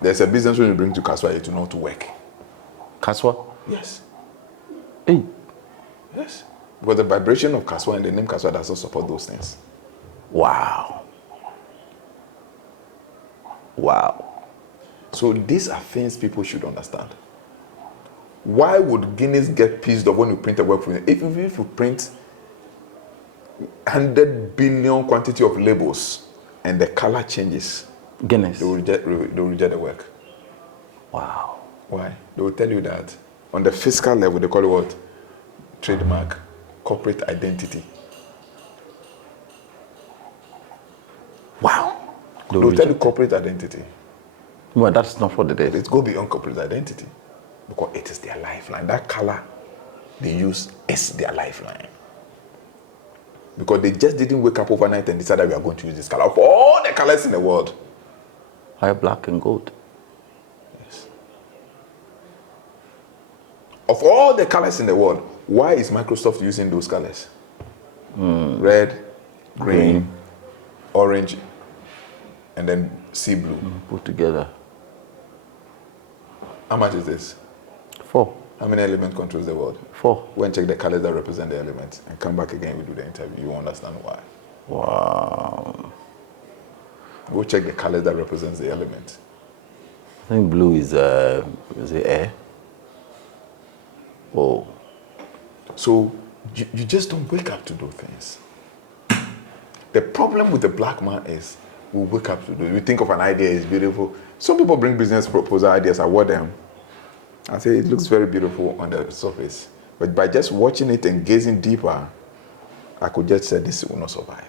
There's a business when you bring to Kaswa, it will not work. Kaswa? Yes. Hey. Yes. Because the vibration of Kaswa and the name Kaswa does not support those things. Wow. Wow. So these are things people should understand. Why would Guinness get pissed off when you print a work for you? If you print 100 billion quantity of labels and the color changes, Guinness, they will reject the work. Wow. Why? They will tell you that on the fiscal level, they call it what? Trademark, corporate identity. Wow. They will tell you corporate identity. Well, that's not what it is. Let's go beyond corporate identity. Because it is their lifeline. That color they use is their lifeline. Because they just didn't wake up overnight and decide that we are going to use this color. Of all the colors in the world. I have black and gold. Yes. Of all the colors in the world, why is Microsoft using those colors? Red, green, orange, and then sea blue. Put together. How much is this? 4. How many elements controls the world? 4. Go and check the colors that represent the elements and come back again, we do the interview. You will understand why. Wow. Go check the colors that represents the element. I think blue is it air? Oh. So you just don't wake up to do things. The problem with the black man is we wake up to do it. We think of an idea, it's beautiful. Some people bring business proposal ideas, I watch them. I say it looks very beautiful on the surface. But by just watching it and gazing deeper, I could just say this will not survive.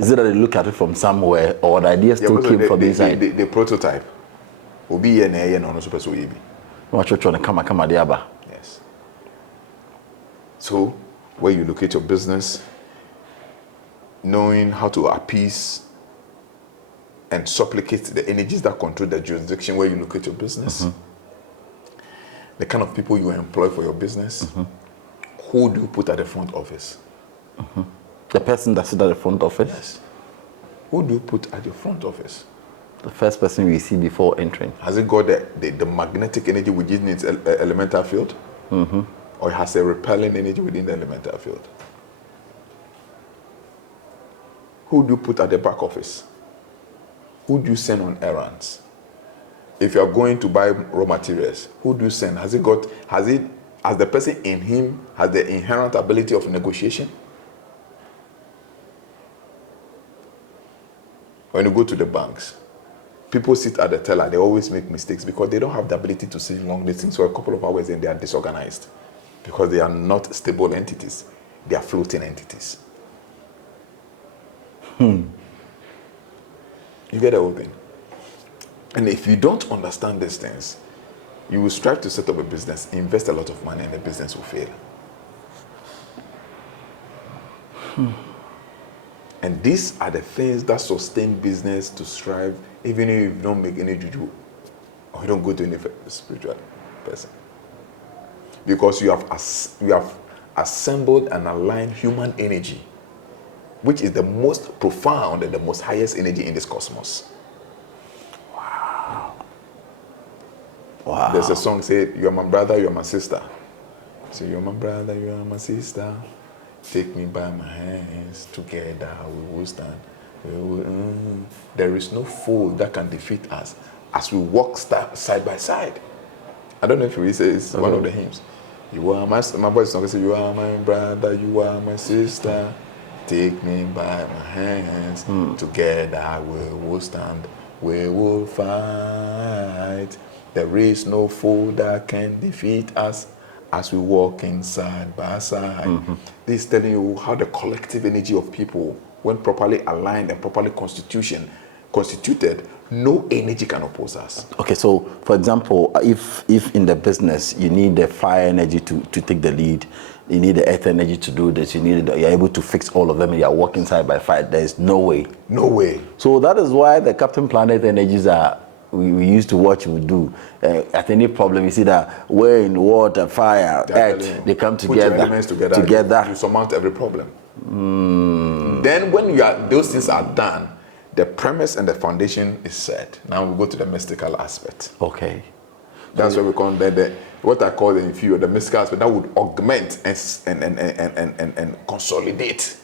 Is it that they look at it from somewhere or the idea still came from inside? The prototype. Obi ye na ye no so person ye bi. No try to come de aba. Yes. So, where you locate your business, knowing how to appease and supplicate the energies that control the jurisdiction where you locate your business, the kind of people you employ for your business, who do you put at the front office? The person that sits at the front office? Yes. Who do you put at the front office? The first person we see before entering. Has it got the magnetic energy within its elemental field? Or it has a repelling energy within the elemental field? Who do you put at the back office? Who do you send on errands? If you are going to buy raw materials, who do you send? Has the person in him has the inherent ability of negotiation? When you go to the banks, people sit at the teller, they always make mistakes because they don't have the ability to see long distance for a couple of hours and they are disorganized because they are not stable entities. They are floating entities. You get the whole thing. And if you don't understand these things, you will strive to set up a business, invest a lot of money, and the business will fail. And these are the things that sustain business to strive, even if you don't make any juju or you don't go to any spiritual person. Because you have assembled and aligned human energy, which is the most profound and the most highest energy in this cosmos. Wow. There's a song say, "You are my brother, you are my sister." So you are my brother, you are my sister. Take me by my hands, together we will stand. There is no foe that can defeat us as we walk side by side. I don't know if you say it's one of the hymns. You are my voice song say, "You are my brother, you are my sister. Take me by my hands, together we will stand. We will fight. There is no foe that can defeat us as we walk in side by side." This is telling you how the collective energy of people, when properly aligned and properly constituted, no energy can oppose us. Okay, so for example, if in the business you need the fire energy to take the lead, you need the earth energy to do this, you're able to fix all of them and you're working side by side, there's no way. No way. So that is why the Captain Planet energies are, we used to watch, we do. At any problem, you see that wind, water, fire, earth, they come together. Put your elements together. You surmount every problem. Then when those things are done, the premise and the foundation is set. Now we go to the mystical aspect. Okay. That's what we call what I call the inferior, the mystical aspect that would augment and consolidate.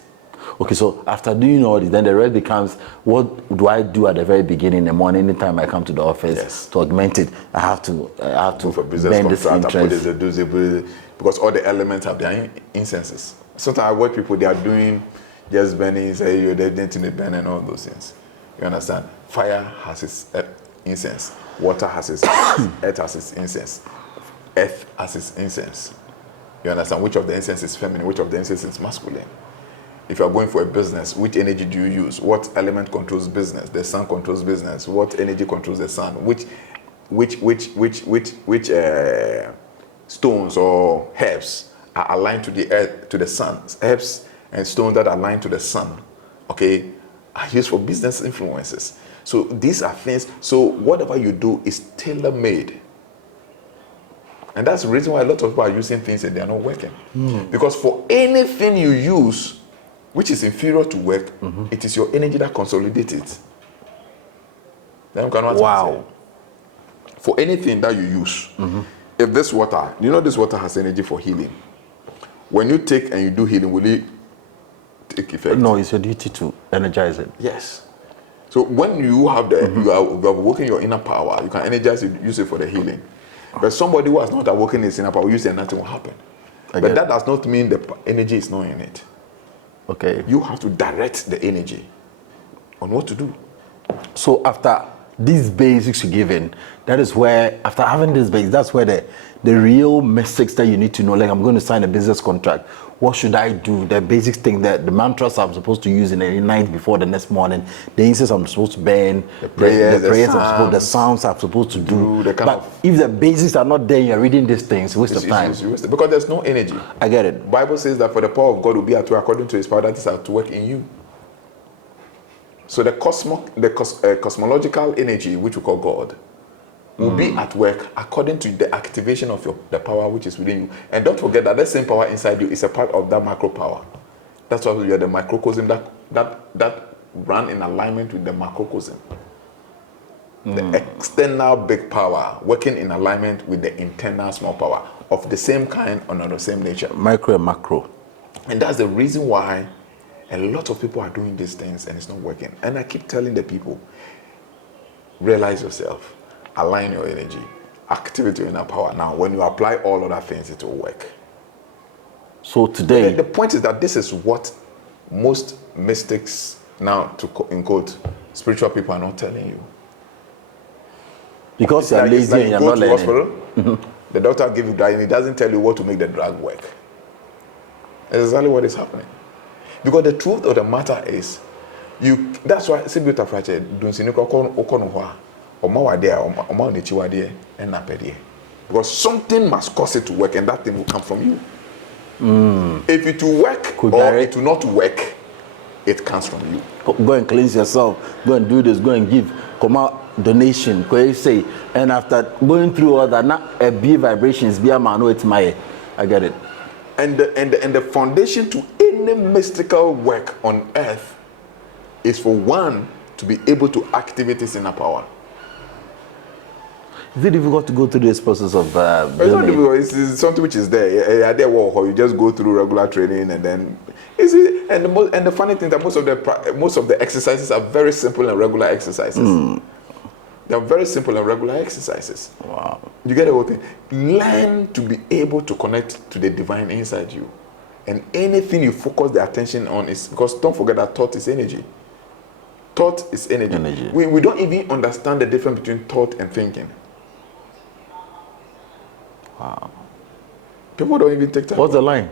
Okay, so after doing all this, then the rest becomes, what do I do at the very beginning in the morning, anytime I come to the office to augment it? I have to for business bend this contract, interest. because all the elements have their incenses. Sometimes I watch people, they are doing just burning, say they're denting it, burn and all those things. You understand? Fire has its incense, water has its earth has its incense, earth has its incense. You understand? Which of the incense is feminine, which of the incense is masculine? If you are going for a business, which energy do you use? What element controls business? The sun controls business. What energy controls the sun? Which stones or herbs are aligned to the earth, to the sun? Herbs and stones that are aligned to the sun, okay, are used for business influences. So these are things. So whatever you do is tailor-made. And that's the reason why a lot of people are using things and they are not working. Because for anything you use which is inferior to work, it is your energy that consolidates it. Wow. For anything that you use, if this water, this water has energy for healing. When you take and you do healing, will it take effect? No, it's your duty to energize it. Yes. So when you have you are working your inner power, you can energize it, use it for the healing. But somebody who has not awoken his inner power, use it and nothing will happen. But that does not mean the energy is not in it. Okay. You have to direct the energy on what to do. So after these basics you give in, that is where, after having these basics, that's where the real mistakes that you need to know, like I'm going to sign a business contract. What should I do? The basic thing, that the mantras I'm supposed to use in the night before the next morning, the incense I'm supposed to burn, the prayers the psalms I'm supposed to do. But if the basics are not there, you're reading these things, waste of time. Because there's no energy. I get it. Bible says that for the power of God will be at work according to his power that is at work in you. So the cosmological energy, which we call God, will be at work according to the activation of the power which is within you. And don't forget that same power inside you is a part of that macro power. That's why you are the microcosm that run in alignment with the macrocosm. The external big power working in alignment with the internal small power of the same kind and of the same nature. Micro and macro. And that's the reason why a lot of people are doing these things and it's not working. And I keep telling the people, realize yourself, align your energy, activate your inner power. Now, when you apply all other things, it will work. So today, the point is that this is what most mystics, now to quote, spiritual people are not telling you. Because you're lazy and you're not learning. Hospital, the doctor gives you drug and he doesn't tell you what to make the drug work. That's exactly what is happening. Because the truth of the matter is, that's why because something must cause it to work and that thing will come from you. If it will work or it will not work, it comes from you. Go and cleanse yourself, go and do this, go and give, come out donation, you say, and after going through all that, now a B vibrations, be a man, no, it's my, I get it. And the foundation to any mystical work on earth is for one to be able to activate his inner power. Is it difficult to go through this process of it's not difficult. It's something which is there. You just go through regular training and then and the funny thing that most of the exercises are very simple and regular exercises. They're very simple and regular exercises. Wow. You get the whole thing. Learn to be able to connect to the divine inside you. And anything you focus the attention on is, because don't forget that thought is energy. Thought is energy. We don't even understand the difference between thought and thinking. Wow. People don't even take time. What's the line?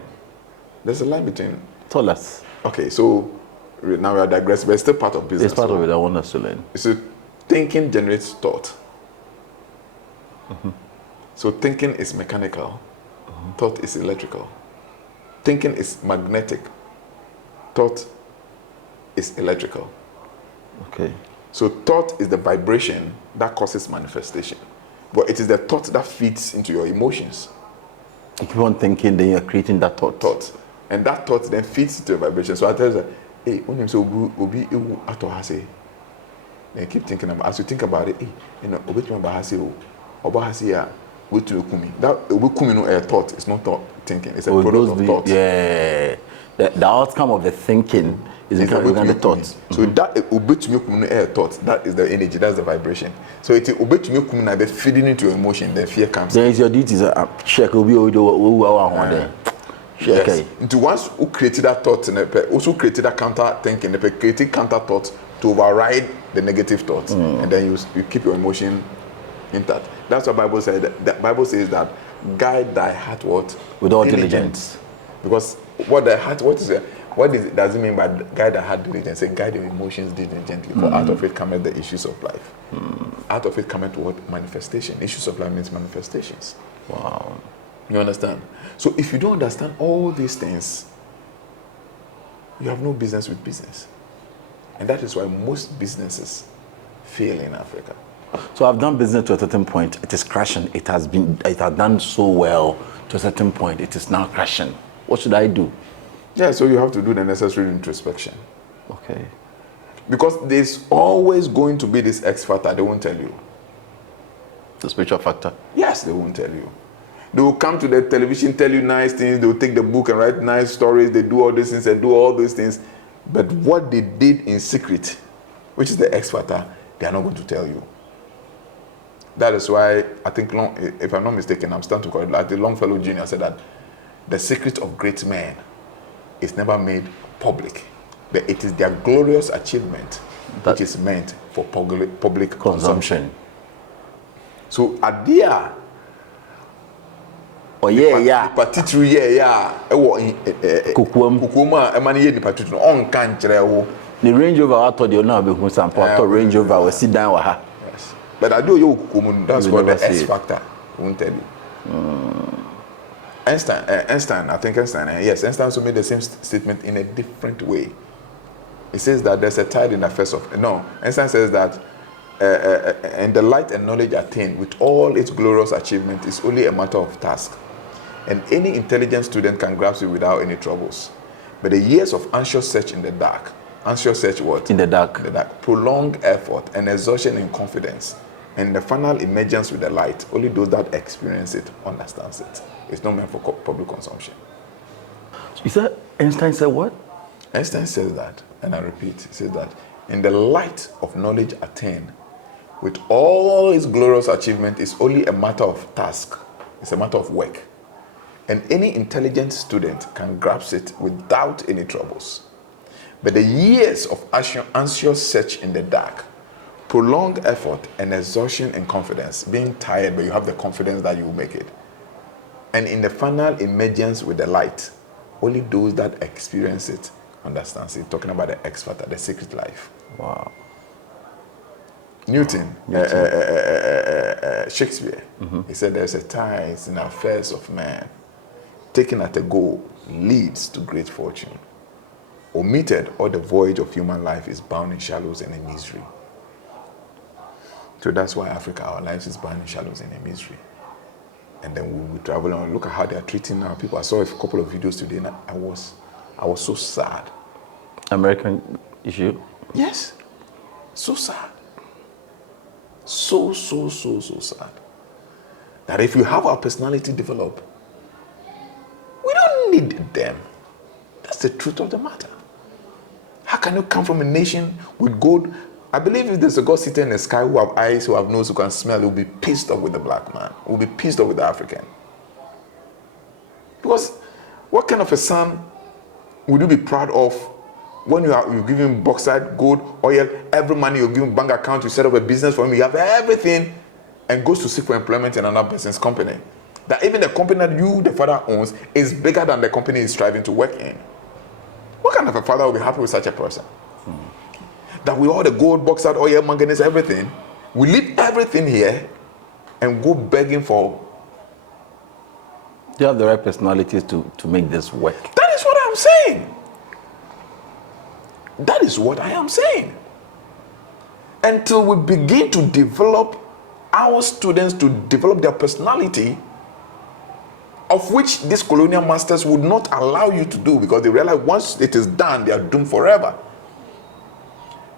There's a line between. Tell us. Okay, so now we are digressing, but it's still part of business. It's part of it. I want us to learn. So thinking generates thought. So thinking is mechanical. Thought is electrical. Thinking is magnetic. Thought is electrical. Okay. So thought is the vibration that causes manifestation. But it is the thought that feeds into your emotions. You keep on thinking, then you're creating that thought. And that thought then feeds into your vibration. So I tell you, hey, when you say obi ewu ato hase, then keep thinking about. As you think about it, you know, obi tuma bahase o, oba hase ya, wait to kumi. That obi kumi no thought. It's not thought thinking. It's a product of thought. Yeah. The outcome of the thinking is the thought. So that obi tuma kumi no thought. That is the energy. That's the vibration. So it's obi tuma kumi na be feeding into your emotion. Then fear comes. Then your duty is check obi there. Yes. Okay. Into once who created that thought, also created that counter thinking, created counter thought to override the negative thoughts, and then you keep your emotion intact. That's what Bible says. The Bible says that guide thy heart with all diligence. Because what the heart, does it mean by guide thy heart diligence? Say guide your emotions diligently. For out of it cometh the issues of life. Out of it cometh what? Manifestation. Issues of life means manifestations. Wow. You understand? So if you don't understand all these things, you have no business with business. And that is why most businesses fail in Africa. So I've done business to a certain point. It is crashing. It has done so well to a certain point. It is now crashing. What should I do? Yeah, so you have to do the necessary introspection. Okay. Because there's always going to be this X factor. They won't tell you. The spiritual factor? Yes, they won't tell you. They will come to the television, tell you nice things. They will take the book and write nice stories. They do all these things and do all those things. But what they did in secret, which is the X factor, they are not going to tell you. That is why I think, if I'm not mistaken, I'm starting to call it like the Longfellow Jr. said that the secret of great men is never made public. but it is their glorious achievement which is meant for public consumption. So at the particular kukuma emani ye ni particular on kan kyerɛ wo the Range Rover auto the now be who sample auto Range Rover we sit down wa ha. Yes. But I do you kukumu, that's what the X factor won't tell you. Einstein, I think Einstein also made the same statement in a different way. He says that there's a tide in the face of Einstein says that and the light and knowledge attained with all its glorious achievement is only a matter of task, and any intelligent student can grasp it without any troubles. But the years of anxious search in the dark, anxious search what? In the dark. Prolonged effort and exhaustion in confidence, and the final emergence with the light, only those that experience it understands it. It's not meant for public consumption. You said Einstein said what? Einstein says that, and I repeat, he says that in the light of knowledge attained, with all its glorious achievement, is only a matter of task. It's a matter of work. And any intelligent student can grasp it without any troubles. But the years of anxious search in the dark, prolonged effort and exhaustion and confidence, being tired, but you have the confidence that you will make it. And in the final emergence with the light, only those that experience it understands it. Talking about the X factor, the secret life. Wow. Newton. Shakespeare, he said there's a time in the affairs of man, taken at a goal leads to great fortune. Omitted, all the voyage of human life is bound in shallows and in misery. So that's why Africa, our lives is bound in shallows and in misery. And then we travel and look at how they are treating our people. I saw a couple of videos today and I was so sad. American issue? Yes. So sad. So sad. That if you have our personality develop, we don't need them. That's the truth of the matter. How can you come from a nation with gold? I believe if there's a God sitting in the sky who have eyes, who have nose, who can smell, he will be pissed off with the black man. He will be pissed off with the African. Because what kind of a son would you be proud of when you give him bauxite, gold, oil, every money you give him bank account, you set up a business for him, you have everything, and goes to seek for employment in another person's company? That even the company that you, the father, owns is bigger than the company he's striving to work in. What kind of a father will be happy with such a person? That with all the gold, bauxite, oil, manganese, everything, we leave everything here and go begging for. You have the right personalities to make this work. That is what I'm saying. That is what I am saying. Until we begin to develop our students to develop their personality, of which these colonial masters would not allow you to do, because they realize once it is done, they are doomed forever.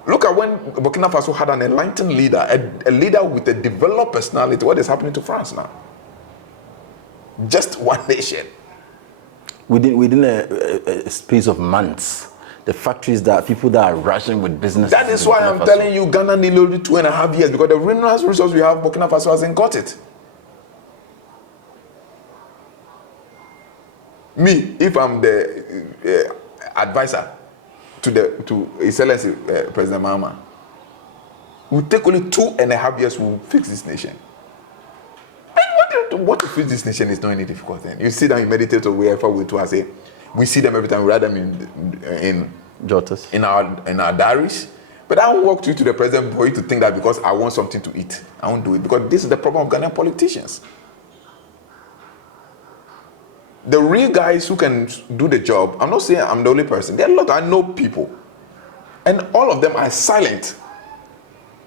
Look at when Burkina Faso had an enlightened leader, a leader with a developed personality. What is happening to France now? Just one nation. Within a space of months, the factories that people that are rushing with business. That is why I'm telling you, Ghana needs only 2.5 years, because the resource we have, Burkina Faso hasn't got it. Me, if I'm the advisor to His Excellency President Mahama, it will take only 2.5 years to fix this nation. And what to fix this nation is not any difficult thing. You sit down, you meditate, or wherever we to say, we see them every time, we write them in jotters in our diaries. But I won't walk you to the president for you to think that because I want something to eat, I won't do it, because this is the problem of Ghanaian politicians. The real guys who can do the job, I'm not saying I'm the only person. There are a lot, I know people. And all of them are silent.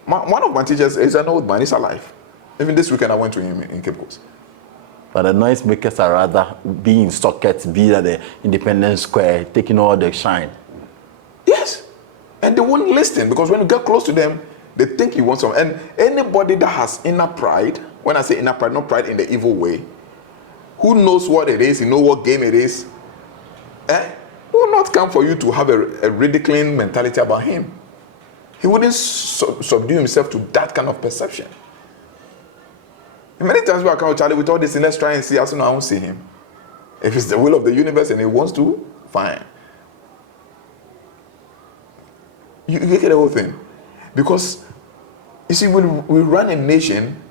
One of my teachers is an old man, he's alive. Even this weekend I went to him in Cape Coast. But the noise makers are rather be in sockets, be at the Independence Square, taking all the shine. Yes. And they won't listen, because when you get close to them, they think you want some. And anybody that has inner pride, when I say inner pride, not pride in the evil way, who knows what it is, you know what game it is, will not come for you to have a ridiculing mentality about him. He wouldn't subdue himself to that kind of perception. And many times we come with Charlie with all this, and let's try and see. I won't see him. If it's the will of the universe and he wants to, fine. You get the whole thing? Because, you see, we run a nation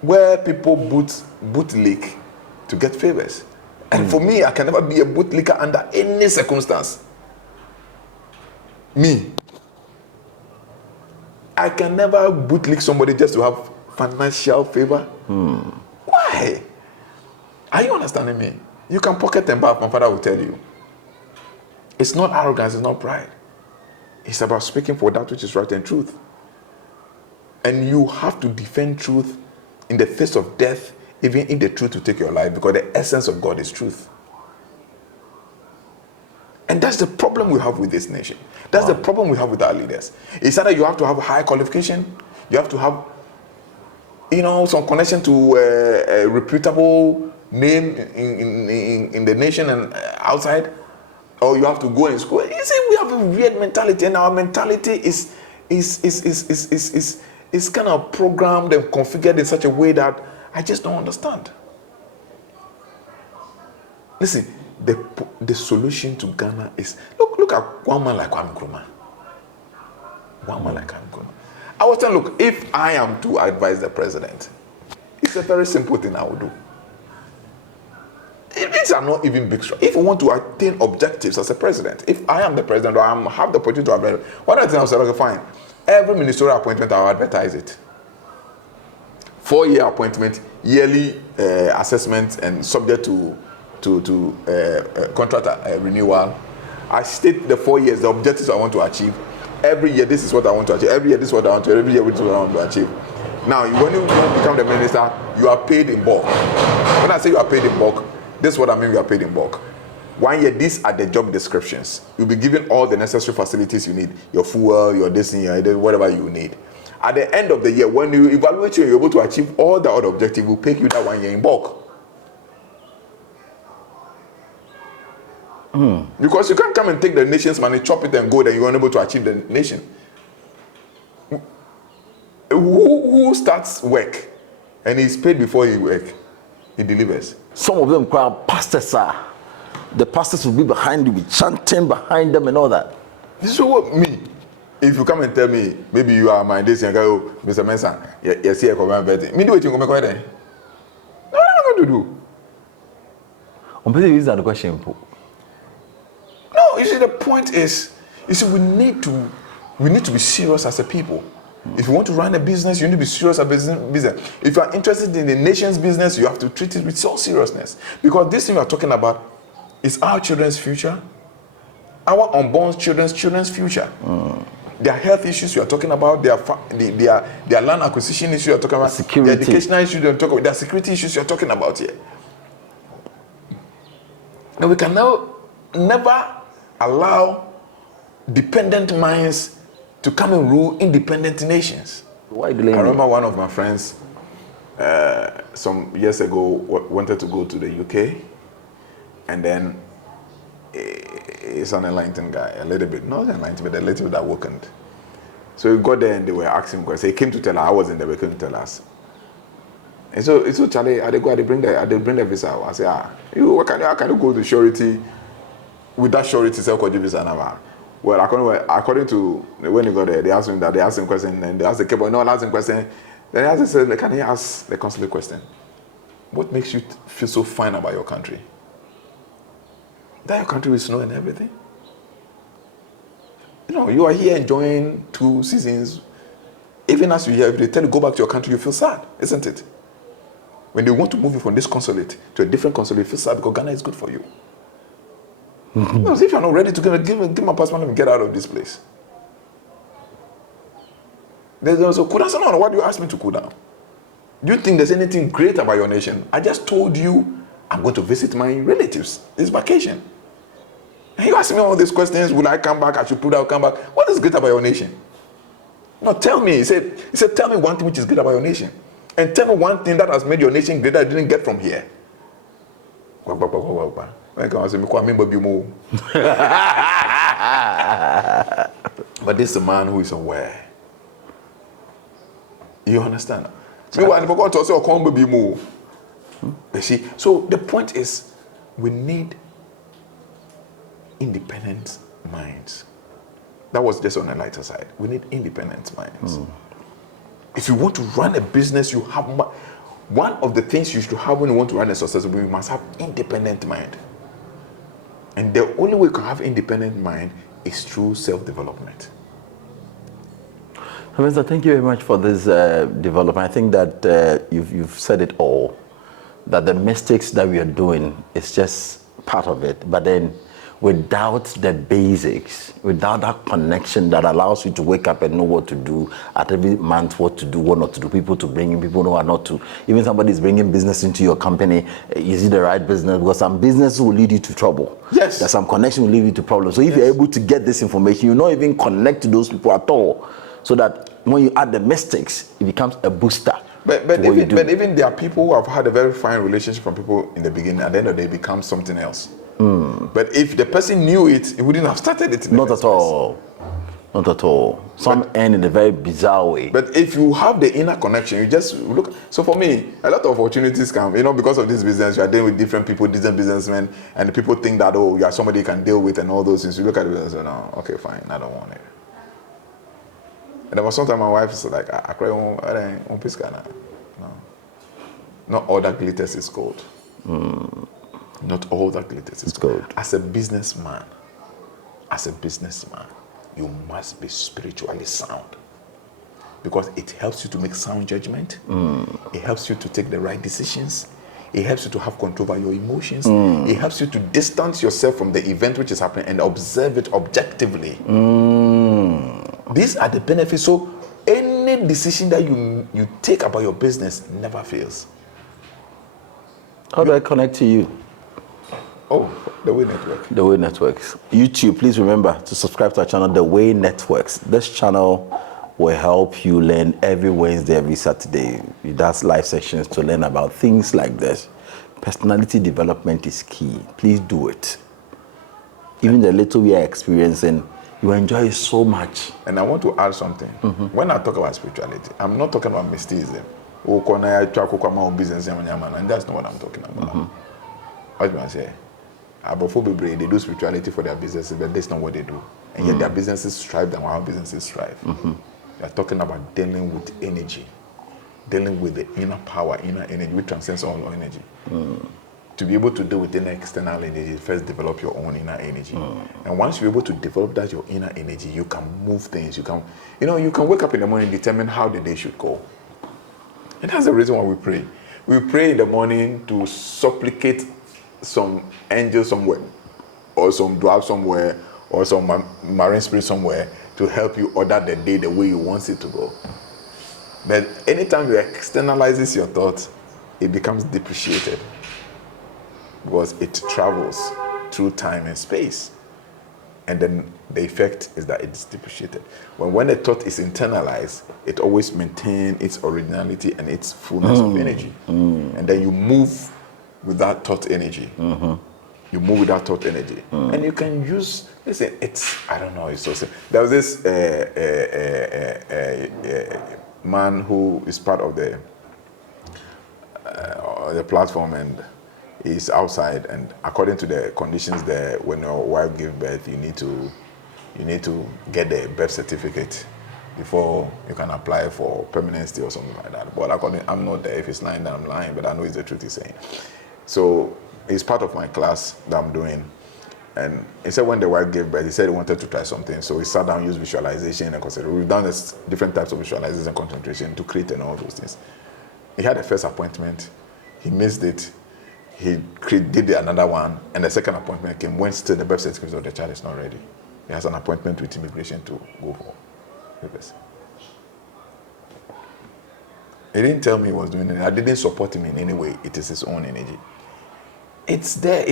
where people bootlick to get favors. And for me, I can never be a bootlicker under any circumstance. Me. I can never bootlick somebody just to have financial favor. Why? Are you understanding me? You can pocket and bath, my father will tell you. It's not arrogance, it's not pride. It's about speaking for that which is right and truth. And you have to defend truth in the face of death, even if the truth will take your life, because the essence of God is truth. And that's the problem we have with this nation. That's the problem we have with our leaders. It's either you have to have a high qualification, you have to have, some connection to a reputable name in the nation and outside, or you have to go in school. You see, we have a weird mentality, and our mentality is kind of programmed and configured in such a way that I just don't understand. Listen, the solution to Ghana is look at one man like Kwame Nkrumah. One man like Kwame Nkrumah. I was telling, look, if I am to advise the president, it's a very simple thing I would do. These are not even big. If you want to attain objectives as a president, if I am the president or I have the opportunity to advise, what I think I'll say, okay, fine. Every ministerial appointment, I'll advertise it. 4-year appointment, yearly assessment, and subject to contract renewal. I state the 4 years, the objectives I want to achieve. Every year, this is what I want to achieve. Every year, this is what I want to achieve. Every year, this is what I want to achieve. Now, when you become the minister, you are paid in bulk. When I say you are paid in bulk, this is what I mean, you are paid in bulk. 1 year, these are the job descriptions. You'll be given all the necessary facilities you need. Your fuel, your this, whatever you need. At the end of the year, when you evaluate you, you're able to achieve all the other objectives, we'll pay you that 1 year in bulk. Because you can't come and take the nation's money, chop it and go, then you're unable to achieve the nation. Who starts work and he's paid before he work? He delivers. Some of them call pastors are. The pastors will be behind you with chanting behind them and all that. So what me? If you come and tell me, maybe you are my this and go, Mr. Mensah, yes, here, come on, me do what you come there. No, I'm going to do. Is that the question? No, you see, the point is, you see, we need to be serious as a people. If you want to run a business, you need to be serious about business. If you are interested in the nation's business, you have to treat it with so seriousness. Because this thing we are talking about is our children's future, our unborn children's future. Their health issues you are talking about, their land acquisition issues you are talking about, security. their educational issues you are talking about, their security issues you are talking about here. Now we can never allow dependent minds to come and rule independent nations. Why do you I remember one of my friends some years ago wanted to go to the UK, and then he's an enlightened guy, a little bit, not enlightened, but a little bit awakened. So he got there and they were asking him questions. He came to tell us, I wasn't there, but he came to tell us. And so Charlie, they bring the visa. I say, how can you go to surety with that surety self-called visa number? Well, according to when he got there, they asked him question, and they asked the cable, no one asked him question. Then he said, can he ask the consular question? What makes you feel so fine about your country? That your country with snow and everything? You are here enjoying 2 seasons. Even as you hear, if they tell you go back to your country, you feel sad, isn't it? When they want to move you from this consulate to a different consulate, you feel sad because Ghana is good for you. No, if you're not ready to give my passport and get out of this place. There's also cool down. So no, why do you ask me to cool down? Do you think there's anything great about your nation? I just told you I'm going to visit my relatives. It's vacation. And you ask me all these questions, will I come back? I should prove I'll come back. What is great about your nation? No, tell me. He said, tell me one thing which is great about your nation. And tell me one thing that has made your nation great that I didn't get from here. But this is a man who is aware. You understand? You see, so the point is, we need independent minds. that was just on the lighter side. We need independent minds. If you want to run a business, you have one of the things you should have when you want to run a successful business, you must have independent mind. And the only way you can have independent mind is through self-development. Mensah, thank you very much for this development. I think that you've said it all, that the mistakes that we are doing is just part of it. But then without the basics, without that connection that allows you to wake up and know what to do at every month, what to do, what not to do, people to bring in, people who are not to. Even somebody is bringing business into your company, is it the right business? Because some business will lead you to trouble. Yes. That some connection will lead you to problems. So if you're able to get this information, you not even connect to those people at all. So that when you add the mistakes, it becomes a booster. But even there are people who have had a very fine relationship from people in the beginning, at the end of the day, become something else. But if the person knew it, he wouldn't have started it. Not at all. Not at all. Some end in a very bizarre way. But if you have the inner connection, you just look. So for me, a lot of opportunities come, because of this business, you are dealing with different people, different businessmen, and the people think that, oh, you are somebody you can deal with and all those things. You look at it and say, no, okay, fine, I don't want it. And there was sometimes my wife is like, I cry on Piscana. No. Not all that glitters is gold. Not all that glitters is gold. As a businessman, you must be spiritually sound. Because it helps you to make sound judgment. It helps you to take the right decisions. It helps you to have control over your emotions. It helps you to distance yourself from the event which is happening and observe it objectively. These are the benefits. So any decision that you take about your business never fails. How do I connect to you? Oh, The Way Network. The Way Networks. YouTube, please remember to subscribe to our channel, The Way Networks. This channel will help you learn every Wednesday, every Saturday. It does live sessions to learn about things like this. Personality development is key. Please do it. Even the little we are experiencing, you enjoy it so much. And I want to add something. When I talk about spirituality, I'm not talking about mysticism. Business, and that's not what I'm talking about. What do I say? They do spirituality for their businesses, but that's not what they do. And yet their businesses strive than our businesses strive. They're talking about dealing with energy, dealing with the inner power, inner energy, which transcends all energy. To be able to deal with inner external energy, first develop your own inner energy. And once you're able to develop that your inner energy, you can move things. You can wake up in the morning and determine how the day should go. And that's the reason why we pray. We pray in the morning to supplicate some angel somewhere, or some dwarf somewhere, or some marine spirit somewhere to help you order the day the way you want it to go. But anytime you externalizes your thoughts, it becomes depreciated. Because it travels through time and space. And then the effect is that it's depreciated. When a thought is internalized, it always maintains its originality and its fullness of energy. And then you move with that thought energy. You move with that thought energy. And you can use, listen, I don't know, it's so simple. There was this man who is part of the platform, and is outside, and according to the conditions there, when your wife gives birth, you need to get the birth certificate before you can apply for permanency or something like that. But I'm not there. If it's lying, then I'm lying, but I know it's the truth he's saying. So he's part of my class that I'm doing, and he said when the wife gave birth, he said he wanted to try something, so he sat down, used visualization and concentration. We've done this different types of visualization and concentration to create and all those things. He had a first appointment, he missed it. He did another one, and the second appointment came when still the birth certificate of the child is not ready. He has an appointment with immigration to go for papers. He didn't tell me he was doing it. I didn't support him in any way. It is his own energy. It's there.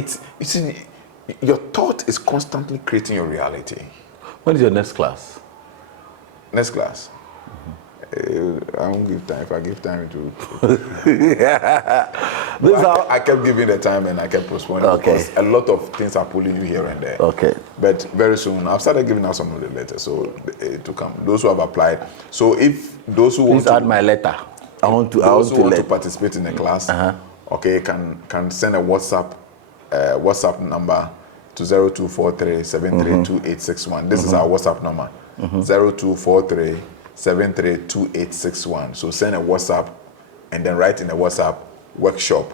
Your thought is constantly creating your reality. When is your next class? Next class. I won't give time. If I give time to I kept giving the time and I kept postponing because a lot of things are pulling you here and there. But very soon I've started giving out some of the letters, so to come. Those who have applied. So if those who want to add my letter. I want to participate in the class. Can send a WhatsApp number to 0243 732861. This is our WhatsApp number. 0243 732861. So send a WhatsApp and then write in a WhatsApp workshop,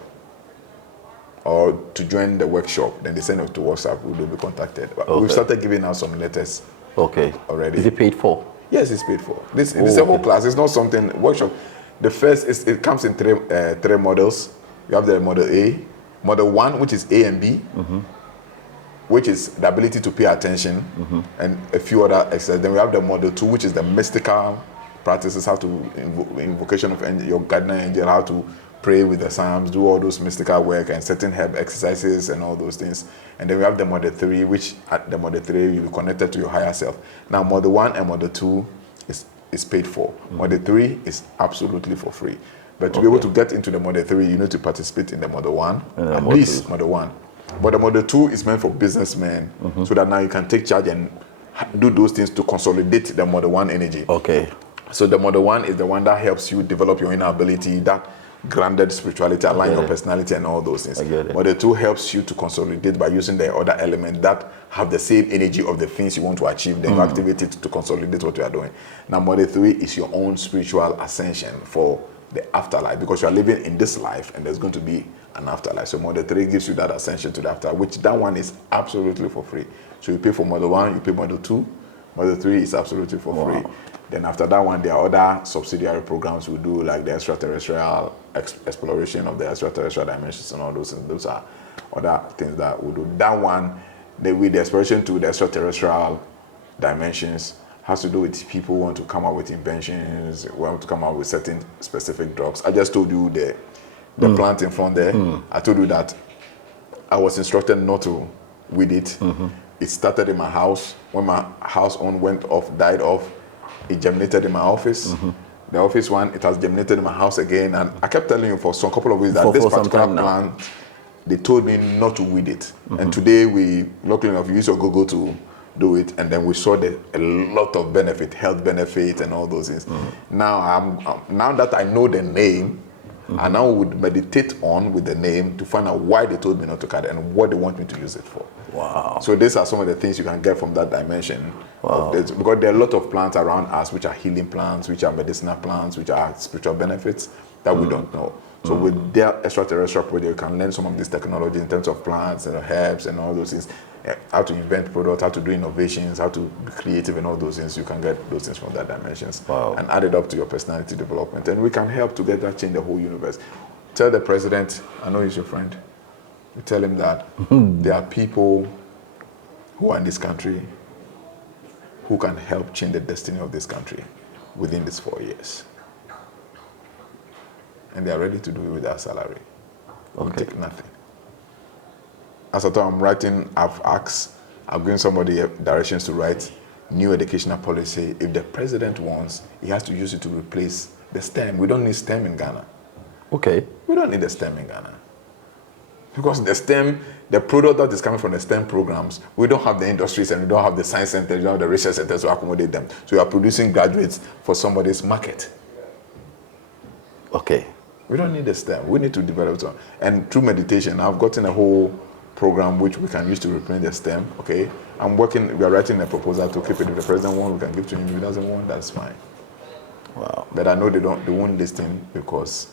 or to join the workshop. Then they send it to WhatsApp. We will be contacted. But we've started giving out some letters. Okay. Already. Is it paid for? Yes, it's paid for. This is a whole class. It's not something workshop. The first is, it comes in three models. You have the model A, model 1, which is A and B, which is the ability to pay attention, and a few other exercises. Then we have the model 2, which is the mystical practices, how to invocation of your guardian angel, how to pray with the psalms, do all those mystical work and certain herb exercises and all those things. And then we have the model 3, which at the model 3 you'll be connected to your higher self. Now model 1 and model 2 is paid for. Model 3 is absolutely for free. But to be able to get into the model 3, you need to participate in the model 1, at least model 1. But the model 2 is meant for businessmen, so that now you can take charge and do those things to consolidate the model 1 energy. Okay. So the model 1 is the one that helps you develop your inner ability, that grounded spirituality, align your personality and all those things. Model 2 helps you to consolidate by using the other elements that have the same energy of the things you want to achieve. Then you activate it to consolidate what you are doing. Now model 3 is your own spiritual ascension for the afterlife, because you are living in this life and there's going to be an afterlife. So model 3 gives you that ascension to the afterlife, which that one is absolutely for free. So you pay for model 1, you pay model 2. Model 3 is absolutely for free. Then after that one, there are other subsidiary programs we do, like the extraterrestrial exploration of the extraterrestrial dimensions and all those things. Those are other things that we do. That one, with the exploration to the extraterrestrial dimensions, has to do with people who want to come up with inventions, want to come up with certain specific drugs. I just told you the plant in front there. I told you that I was instructed not to weed it. It started in my house. When my house own died off, it germinated in my office. The office one, it has germinated in my house again. And I kept telling you for some couple of weeks that this particular plant, they told me not to weed it. And today luckily enough, we used your Google to do it. And then we saw a lot of benefit, health benefit and all those things. Now, now that I know the name, I now would meditate on with the name to find out why they told me not to cut it and what they want me to use it for. Wow. So these are some of the things you can get from that dimension. Wow. Because there are a lot of plants around us which are healing plants, which are medicinal plants, which are spiritual benefits that we don't know. So with their extraterrestrial project, you can learn some of this technology in terms of plants and herbs and all those things, how to invent products, how to do innovations, how to be creative and all those things. You can get those things from that dimensions and add it up to your personality development. And we can help together change the whole universe. Tell the president, I know he's your friend, you tell him that there are people who are in this country who can help change the destiny of this country within these 4 years. And they are ready to do it without salary. We'll take nothing. As I thought I'm writing, I've given somebody directions to write new educational policy. If the president wants, he has to use it to replace the STEM. We don't need STEM in Ghana. Okay. We don't need the STEM in Ghana. Because the STEM, the product that is coming from the STEM programs, we don't have the industries and we don't have the science centers, we don't have the research centers to accommodate them. So we are producing graduates for somebody's market. Okay. We don't need the STEM. We need to develop some. And through meditation, I've gotten a whole program which we can use to replace the STEM. Okay. We are writing a proposal to keep it. If the president wants, we can give to him. If he doesn't want, that's fine. Wow. But I know they won't listen because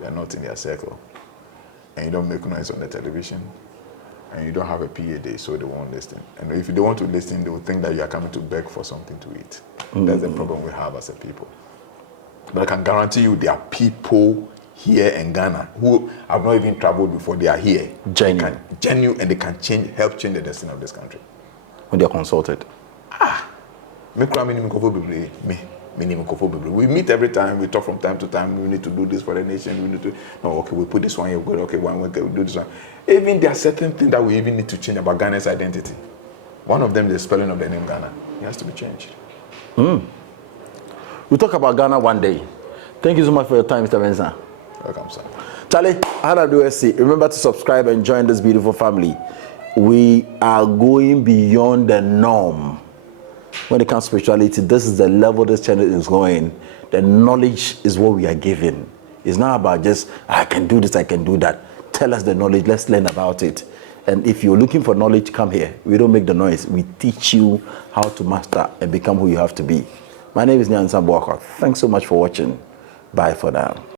they're not in their circle. And you don't make noise on the television. And you don't have a PA day, so they won't listen. And if they want to listen, they will think that you are coming to beg for something to eat. That's the problem we have as a people. But I can guarantee you there are people here in Ghana who have not even traveled before. They are here. Genuine. And they can help change the destiny of this country. When they are consulted. We meet every time, we talk from time to time, we need to do this for the nation, we need to, we put this one here, we do this one. Even there are certain things that we even need to change about Ghana's identity. One of them is the spelling of the name Ghana. It has to be changed. We'll talk about Ghana one day. Thank you so much for your time, Mr. Mensah. Welcome, sir. Charlie, how do I see? Remember to subscribe and join this beautiful family. We are going beyond the norm. When it comes to spirituality, this is the level this channel is going. The knowledge is what we are given. It's not about just, I can do this, I can do that. Tell us the knowledge, let's learn about it. And if you're looking for knowledge, come here. We don't make the noise. We teach you how to master and become who you have to be. My name is Mensah. Thanks so much for watching. Bye for now.